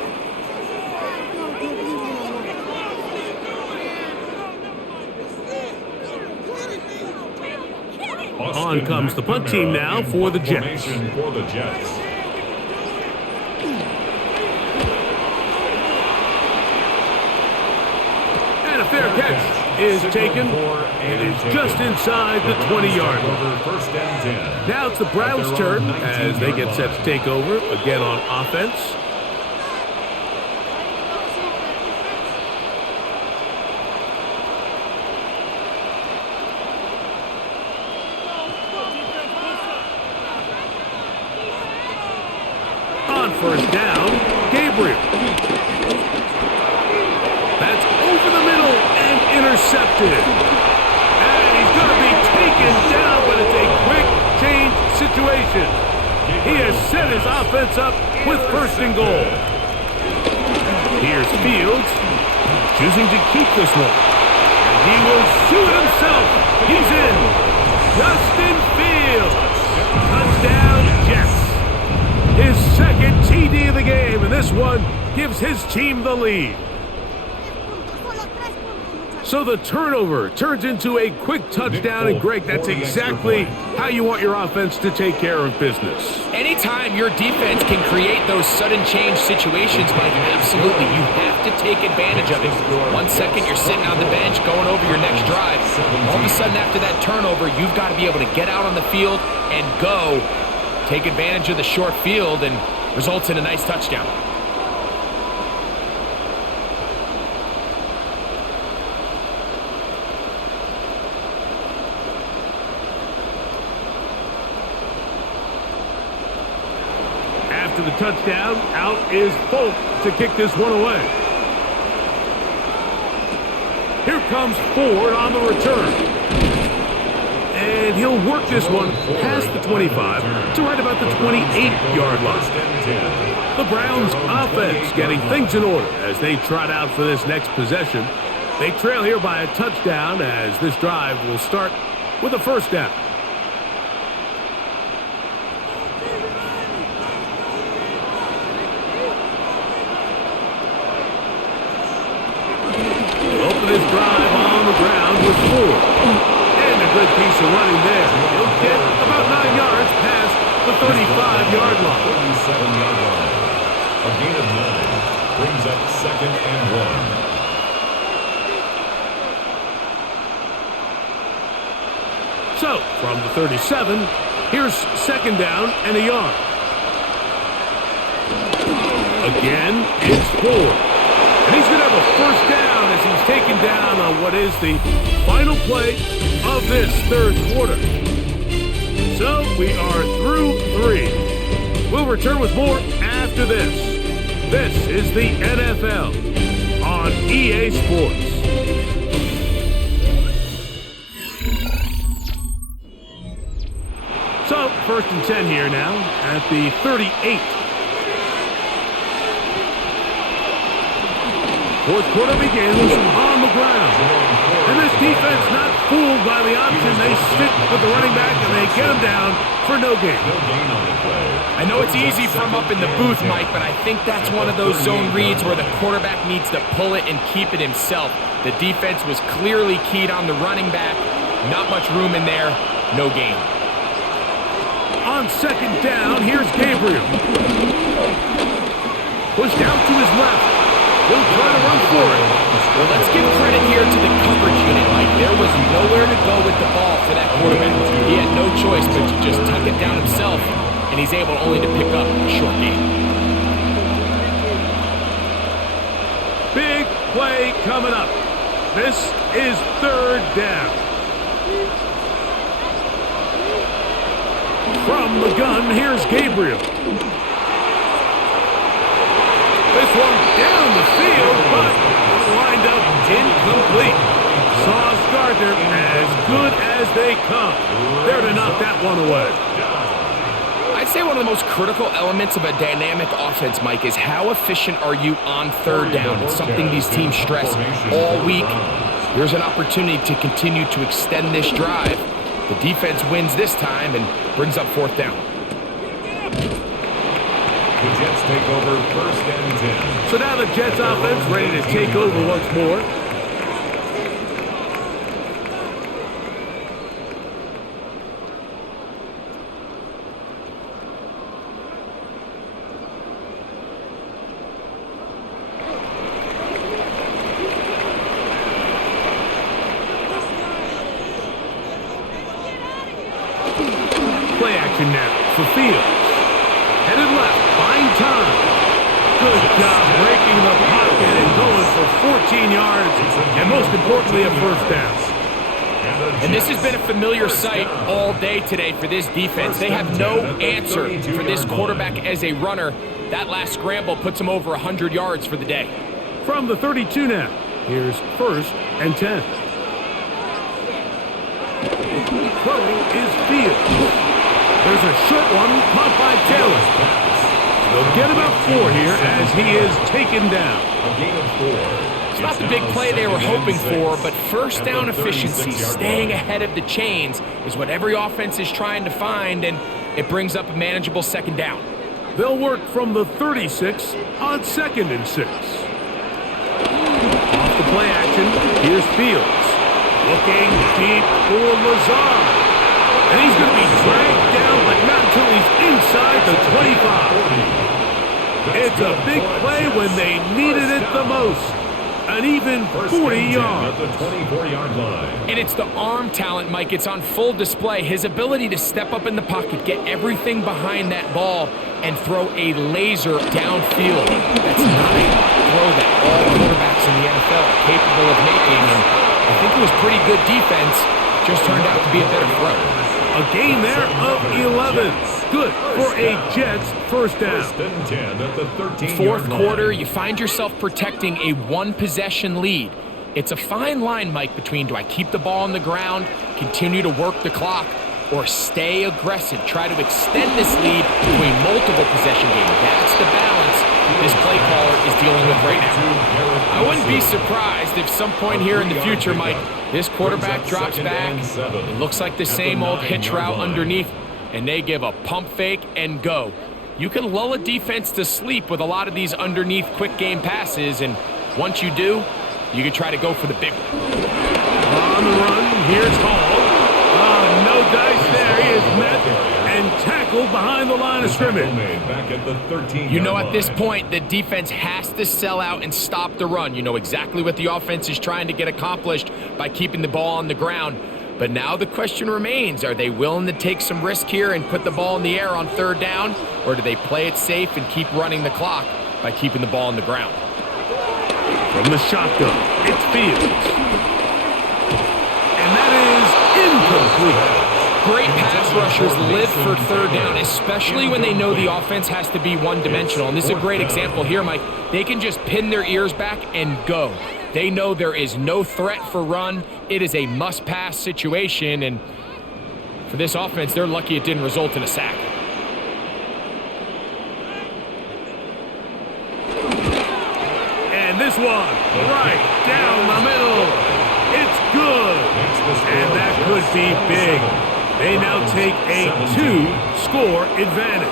On comes the punt team now for the Jets. And a fair catch is taken. It is just inside the 20-yard line. Now it's the Browns' turn as they get set to take over again on offense. On 1st down, Gabriel. That's over the middle and intercepted. And he's going to be taken down, but it's a quick change situation. He has set his offense up with 1st and goal. Here's Fields, choosing to keep this one. And he will shoot himself. He's in. Justin Fields. Touchdown, Jets. His 2nd TD of the game, and this one gives his team the lead. So the turnover turns into a quick touchdown, and Greg, that's exactly how you want your offense to take care of business. Anytime your defense can create those sudden change situations, Mike, absolutely, you have to take advantage of it. 1 second, you're sitting on the bench, going over your next drive. All of a sudden, after that turnover, you've got to be able to get out on the field and go. Take advantage of the short field and results in a nice touchdown. After the touchdown, out is Folk to kick this one away. Here comes Ford on the return. And he'll work this one past the 25 to right about the 28-yard line. The Browns offense getting things in order as they trot out for this next possession. They trail here by a touchdown as this drive will start with a 1st down. He'll open his drive on the ground with 4. Good piece of running there. He'll get about 9 yards past the 35-yard line. 37-yard line. A gain of 9 brings up 2nd and 1. So, from the 37, here's 2nd down and a yard. Again, it's Ford. And he's going to have a 1st down as he's taken down on what is the final play of this 3rd quarter. So we are through 3. We'll return with more after this. This is the NFL on EA Sports. So, 1st and 10 here now at the 38. Fourth quarter begins on the ground. And this defense not fooled by the option. They stick with the running back and they get him down for no gain. I know it's easy from up in the booth, Mike, but I think that's one of those zone reads where the quarterback needs to pull it and keep it himself. The defense was clearly keyed on the running back. Not much room in there. No gain. On 2nd down, here's Gabriel. Pushed out to his left. He'll try to run for it. Well, let's give credit here to the coverage unit, Mike. There was nowhere to go with the ball for that quarterback. He had no choice but to just tuck it down himself, and he's able only to pick up a short gain. Big play coming up. This is 3rd down. From the gun, here's Gabriel. This one down the field, but lined up incomplete. Sauce Gardner as good as they come. There to knock that one away. I'd say one of the most critical elements of a dynamic offense, Mike, is how efficient are you on 3rd down. It's something these teams stress all week. Here's an opportunity to continue to extend this drive. The defense wins this time and brings up 4th down. The Jets take over 1st and 10. So now the Jets offense ready to take over once more. Play action now for Fields. Headed left, buying time. Good job breaking the pocket and going for 14 yards, and most importantly, a 1st down. And this has been a familiar sight all day today for this defense. They have no answer for this quarterback as a runner. That last scramble puts him over 100 yards for the day. From the 32 now, here's 1st and 10. Throwing is Fields. There's a short one caught by Taylor. They'll get about 4 here as he is taken down. A gain of 4. It's not the big play they were hoping for, but 1st down efficiency, staying ahead of the chains, is what every offense is trying to find, and it brings up a manageable 2nd down. They'll work from the 36 on 2nd and 6. Off the play action, here's Fields. Looking deep for Lazard. And he's going to be dragged down, but not until he's inside the 25. It's a big play when they needed it the most. An even 40 yards. At the 24-yard line. And it's the arm talent, Mike. It's on full display. His ability to step up in the pocket, get everything behind that ball, and throw a laser downfield. That's not a throw that all quarterbacks in the NFL are capable of making. And I think it was pretty good defense. Just turned out to be a better throw. A gain there of 11. Good for a Jets 1st down. 1st and 10 at the 13-yard Fourth line. quarter, you find yourself protecting a 1-possession lead. It's a fine line, Mike, between do I keep the ball on the ground, continue to work the clock, or stay aggressive, try to extend this lead to a multiple possession game. That's the balance this play caller is dealing with right now. I wouldn't be surprised if some point here in the future, Mike, this quarterback drops back. It looks like the same old hitch route underneath, and they give a pump fake and go. You can lull a defense to sleep with a lot of these underneath quick game passes, and once you do, you can try to go for the big one. On the run, here's Hall. No dice there. He is met and tackled behind the line of scrimmage. Back at the 13-yard You know, at this point, the defense has to sell out and stop the run. You know exactly what the offense is trying to get accomplished by keeping the ball on the ground. But now the question remains, are they willing to take some risk here and put the ball in the air on 3rd down? Or do they play it safe and keep running the clock by keeping the ball on the ground? From the shotgun, it's Fields. And that is incomplete. Great pass pass rushers live for third down, especially when they know the offense has to be one-dimensional. And this is a great example here, Mike. They can just pin their ears back and go. They know there is no threat for run. It is a must-pass situation, and for this offense, they're lucky it didn't result in a sack. And this one, right down the middle. It's good. And that could be big. They now take a 2-score advantage.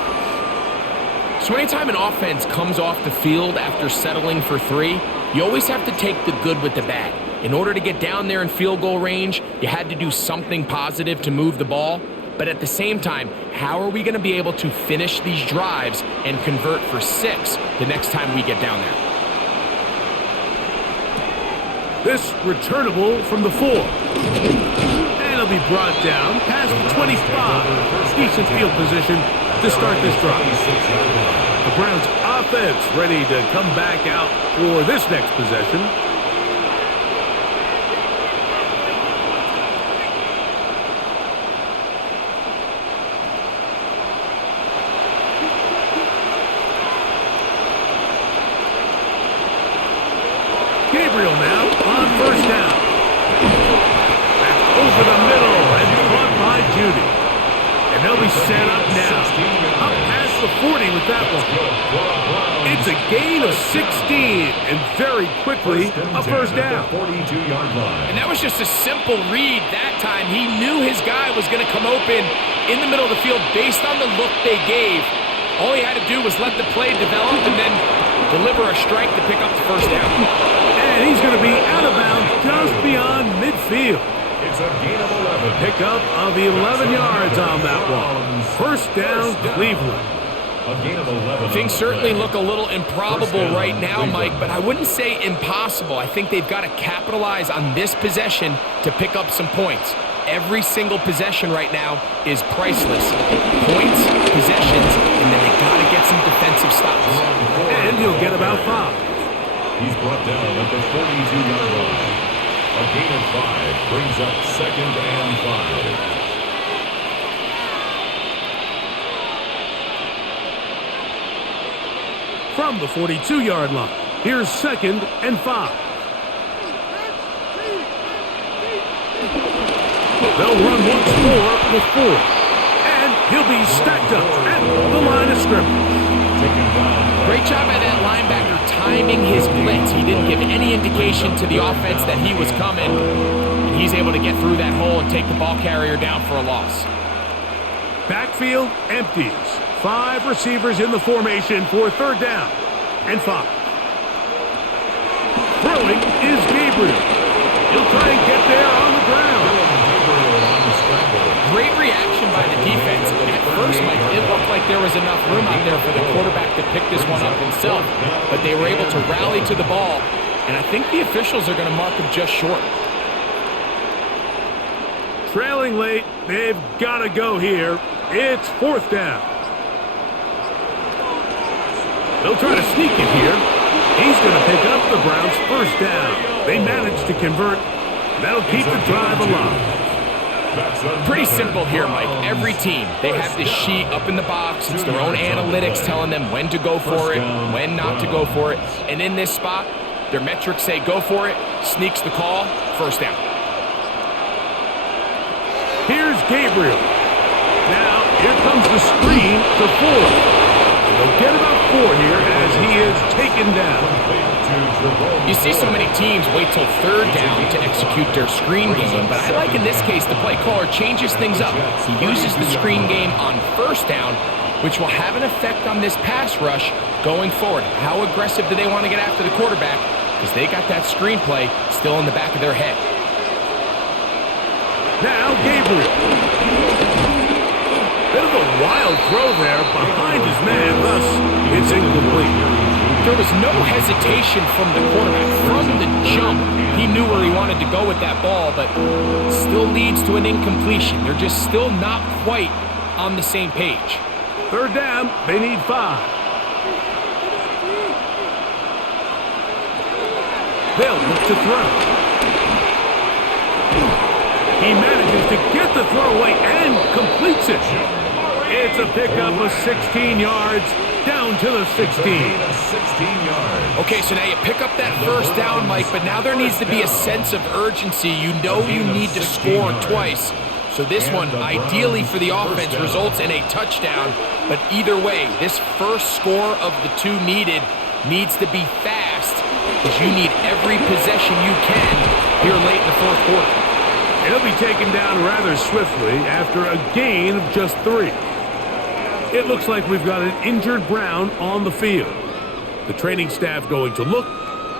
So anytime an offense comes off the field after settling for 3, you always have to take the good with the bad. In order to get down there in field goal range, you had to do something positive to move the ball. But at the same time, how are we going to be able to finish these drives and convert for 6 the next time we get down there? This returnable from the 4. And it'll be brought down past the 25. Decent field position to start this drive. The Browns offense ready to come back out for this next possession. Gabriel now on first down. That's over the middle and caught by Judy. And they'll be set up now. Up past the 40 with that one. It's a gain of 16 and very quickly a first down. 42-yard line. And that was just a simple read that time. He knew his guy was going to come open in the middle of the field based on the look they gave. All he had to do was let the play develop and then deliver a strike to pick up the first down. And he's going to be out of bounds just beyond midfield. It's a gain of 11. Pickup of 11 yards on that one. First down, Cleveland. A gain of 11. Things certainly look a little improbable right now, Mike, but I wouldn't say impossible. I think they've got to capitalize on this possession to pick up some points. Every single possession right now is priceless. Points, possessions, and then they got to get some defensive stops. And he'll get about 5. He's brought down at the 42-yard line. A gain of 5 brings up 2nd and 5. From the 42-yard line, here's 2nd and 5. They'll run once more with 4. And he'll be stacked up at the line of scrimmage. Great job by that linebacker timing his blitz. He didn't give any indication to the offense that he was coming. And he's able to get through that hole and take the ball carrier down for a loss. Backfield empties. 5 receivers in the formation for 3rd down and 5. Throwing is Gabriel. He'll try and get there on the ground. Great reaction by the defense. At first, Mike, it looked like there was enough room out there for the quarterback to pick this one up himself, but they were able to rally to the ball, and I think the officials are going to mark him just short. Trailing late, they've got to go here. It's 4th down. They'll try to sneak it here. He's going to pick up the Browns' first down. They managed to convert. That'll keep the drive alive. Pretty simple here, Mike. Every team, they have this sheet up in the box. It's their own analytics telling them when to go for it, when not to go for it. And in this spot, their metrics say go for it, sneaks the call, first down. Here's Gabriel. Now, here comes the screen to 4. They'll get about 4 here as he is taken down. You see so many teams wait till 3rd down to execute their screen game, but I like in this case the play caller changes things up. He uses the screen game on 1st down, which will have an effect on this pass rush going forward. How aggressive do they want to get after the quarterback? Because they got that screen play still in the back of their head. Now Gabriel. Bit of a wild throw there behind his man, thus it's incomplete. There was no hesitation from the quarterback. From the jump, he knew where he wanted to go with that ball, but still leads to an incompletion. They're just still not quite on the same page. 3rd down, they need 5. They'll look to throw. He manages to get the throw away and completes it. It's a pickup of 16 yards down to the 16. 16 yards. Okay, so now you pick up that first down, Mike, but now there needs to be a sense of urgency. You know you need to score twice. So this one, ideally for the offense, results in a touchdown. But either way, this first score of the two needed needs to be fast, because you need every possession you can here late in the fourth quarter. He'll be taken down rather swiftly after a gain of just 3. It looks like we've got an injured Brown on the field. The training staff going to look,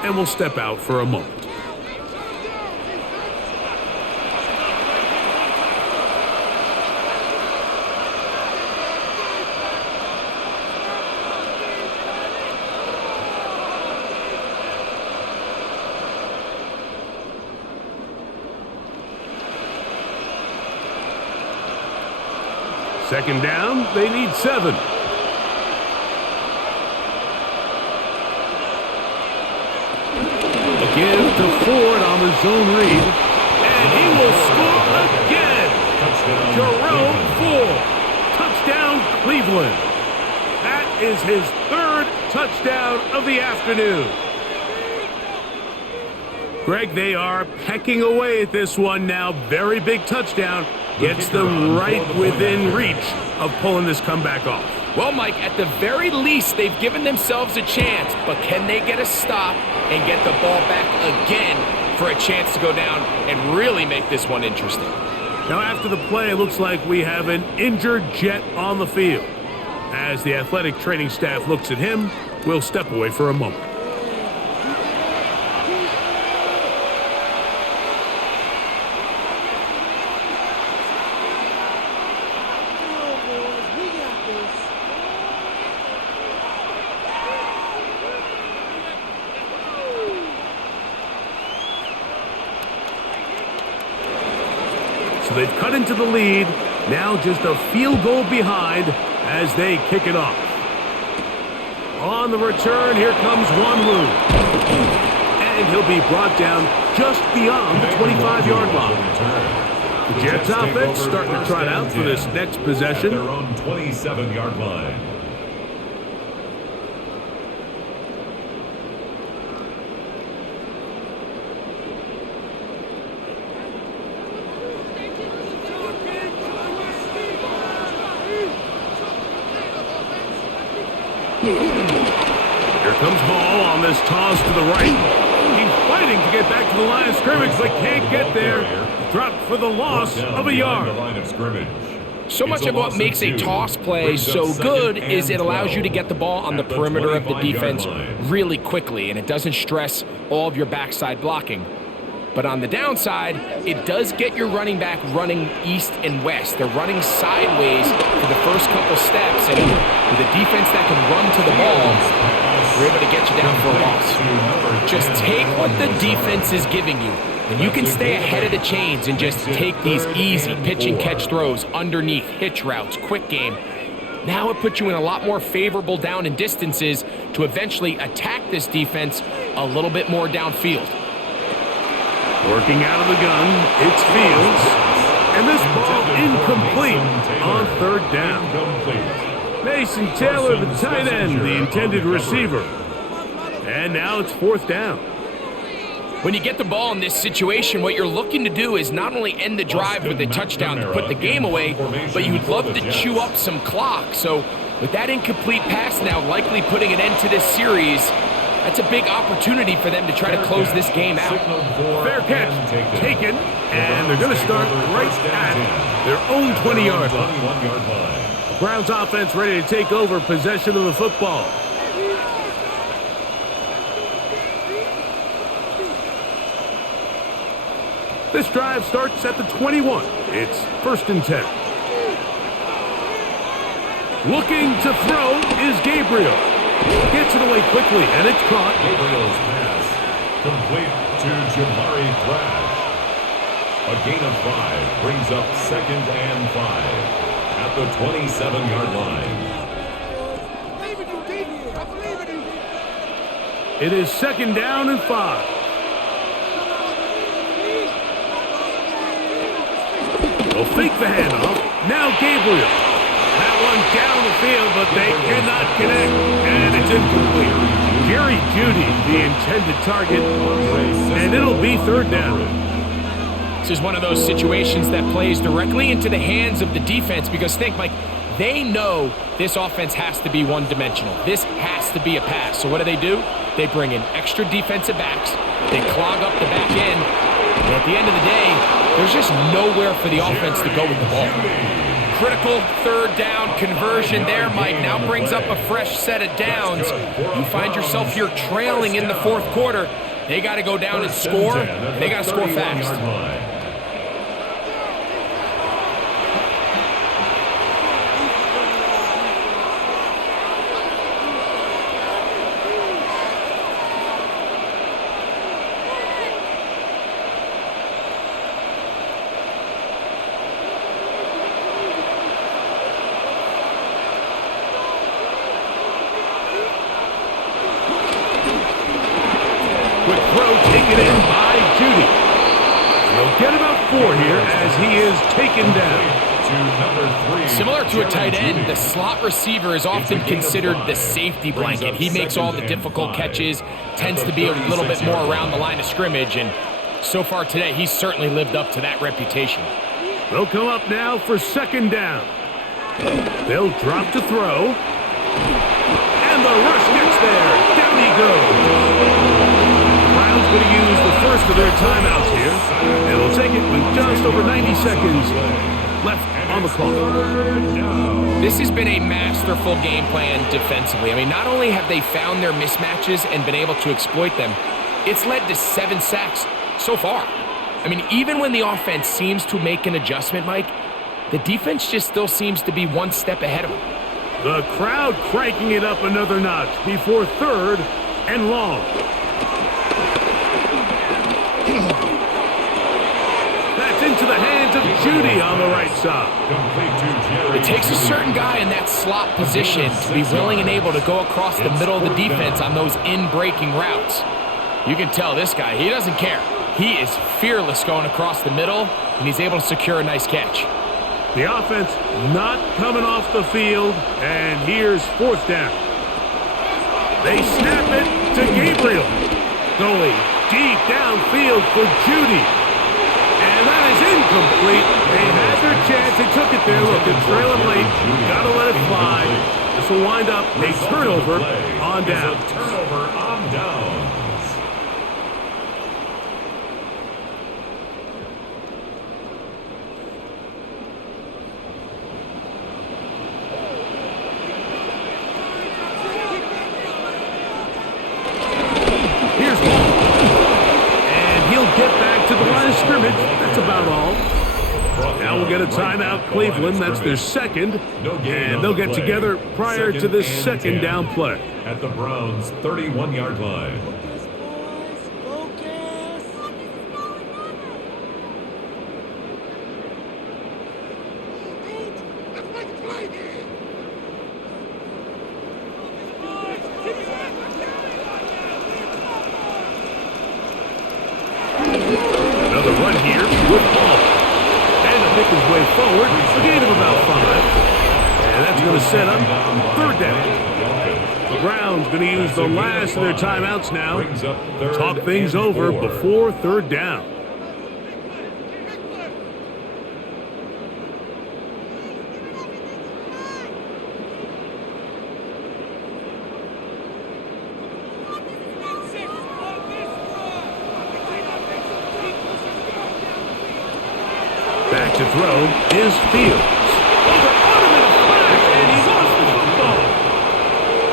and will step out for a moment. Second down, they need 7. A give to Ford on the zone read, and he will score again. Jerome Ford, touchdown Cleveland. That is his 3rd touchdown of the afternoon. Greg, they are pecking away at this one now. Very big touchdown. Gets them right within reach of pulling this comeback off. Well, Mike, at the very least, they've given themselves a chance, but can they get a stop and get the ball back again for a chance to go down and really make this one interesting? Now, after the play, it looks like we have an injured Jet on the field. As the athletic training staff looks at him, we'll step away for a moment. So they've cut into the lead, now just a field goal behind as they kick it off. On the return, here comes Wanwu. And he'll be brought down just beyond the 25-yard line. The Jets offense starting to trot out for this next possession. Their own 27-yard line. Here comes Hall on this toss to the right. He's fighting to get back to the line of scrimmage, but can't get there. Dropped for the loss of a yard. So much of what makes a toss play so good is it allows you to get the ball on the perimeter of the defense really quickly, and it doesn't stress all of your backside blocking. But on the downside, it does get your running back running east and west. They're running sideways for the first couple steps, and with a defense that can run to the ball, we're able to get you down for a loss. Just take what the defense is giving you, and you can stay ahead of the chains and just take these easy pitch and catch throws underneath, hitch routes, quick game. Now it puts you in a lot more favorable down and distances to eventually attack this defense a little bit more downfield. Working out of the gun, it's Fields. And this ball incomplete on 3rd down. Mason Taylor, the tight end, the intended receiver. And now it's 4th down. When you get the ball in this situation, what you're looking to do is not only end the drive with a touchdown to put the game away, but you'd love to chew up some clock. So with that incomplete pass now likely putting an end to this series, that's a big opportunity for them to try to close this game out. Fair catch taken, and they're going to start right at their own 20-yard line. Browns offense ready to take over possession of the football. This drive starts at the 21. It's 1st and 10. Looking to throw is Gabriel. Gets it away quickly, and it's caught. Gabriel's pass complete to Jamari Thrash. A gain of 5 brings up 2nd and 5 at the 27-yard line. It is 2nd down and 5. fake the handoff. Now Gabriel. That one down the field, but they cannot connect. And it's incomplete. Jerry Jeudy, the intended target, and it'll be third down. This is one of those situations that plays directly into the hands of the defense because think, Mike, they know this offense has to be one-dimensional. This has to be a pass. So what do? They bring in extra defensive backs. They clog up the back end. And at the end of the day, there's just nowhere for the offense to go with the ball. Critical third down conversion there, Mike. Now brings up a fresh set of downs. You find yourself here trailing in the fourth quarter. They got to go down and score. They got to score fast. Quick throw taken in by Jeudy. He'll get about 4 here as he is taken down. Similar to a tight end, the slot receiver is often considered the safety blanket. He makes all the difficult catches, tends to be a little bit more around the line of scrimmage, and so far today, he's certainly lived up to that reputation. They'll come up now for second down. They'll drop to throw. And the rush gets there. Down he goes. Browns going to use the first of their timeouts here. And they'll take it with just over 90 seconds left on the clock. This has been a masterful game plan defensively. I mean, not only have they found their mismatches and been able to exploit them, it's led to 7 sacks so far. I mean, even when the offense seems to make an adjustment, Mike, the defense just still seems to be one step ahead of them. The crowd cranking it up another notch before third and long. That's into the hands of Jeudy on the right side. It takes a certain guy in that slot position to be willing and able to go across the middle of the defense on those in-breaking routes. You can tell this guy, he doesn't care. He is fearless going across the middle, and he's able to secure a nice catch. The offense not coming off the field, and here's fourth down. They snap it to Gabriel. Going deep downfield for Jeudy. And that is incomplete. They had their chance. They took it there. Look, they're trailing late. Got to let it fly. This will wind up a turnover on down. Turnover on downs. Here's Hall. And he'll get back to the line of scrimmage. That's about all. Now we'll get a timeout, Cleveland. That's their second. And they'll get together prior to this second down play. At the Browns' 31-yard line. Another run here with Hall. And to pick his way forward, a gain of about 5. And that's going to set up third down. The Browns going to use the last of their timeouts now. Talk things over before third down. Back to throw is Fields. And he lost the football.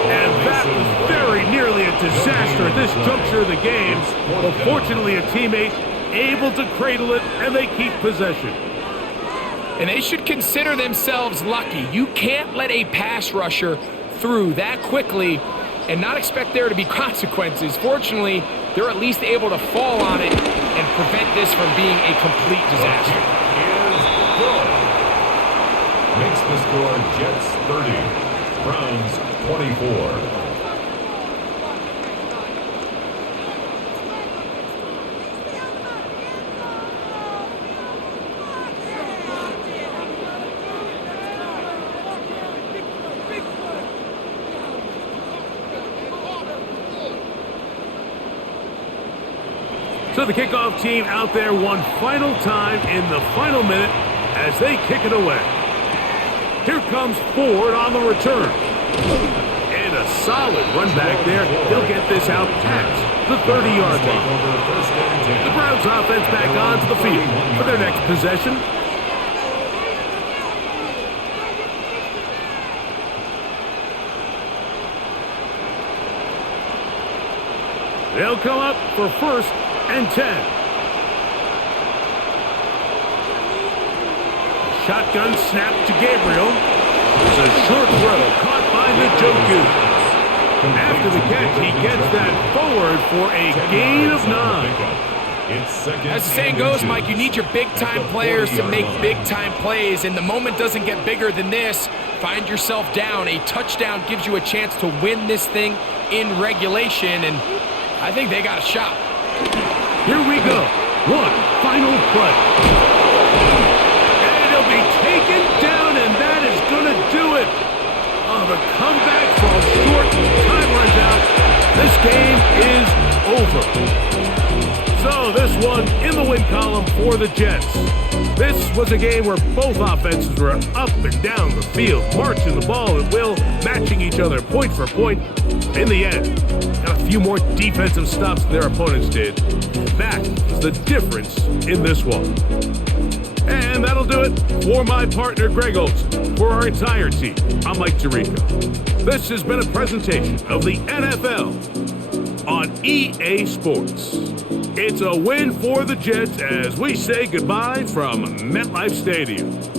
And that was very nearly a disaster at this juncture of the game. But fortunately, a teammate able to cradle it, and they keep possession. And they should consider themselves lucky. You can't let a pass rusher through that quickly and not expect there to be consequences. Fortunately, they're at least able to fall on it and prevent this from being a complete disaster. Makes the score Jets 30, Browns 24. So the kickoff team out there one final time in the final minute as they kick it away. Here comes Ford on the return. And a solid run back there. He'll get this out past the 30-yard line. The Browns offense back onto the field for their next possession. They'll come up for 1st and 10. Shotgun snap to Gabriel. It's a short throw caught by Njoku. After the catch, he gets that forward for a gain of 9. As the saying goes, Mike, you need your big-time players to make big-time plays, and the moment doesn't get bigger than this. Find yourself down. A touchdown gives you a chance to win this thing in regulation, and I think they got a shot. Here we go. One final play. And it'll be taken down, and that is going to do it. Oh, the comeback falls short. Time runs out. This game is over. So this one in the win column for the Jets. This was a game where both offenses were up and down the field, marching the ball at will, matching each other point for point. In the end, got a few more defensive stops than their opponents did. That is the difference in this one. And that'll do it for my partner, Greg Olson. For our entire team, I'm Mike Tirico. This has been a presentation of the NFL on EA Sports. It's a win for the Jets as we say goodbye from MetLife Stadium.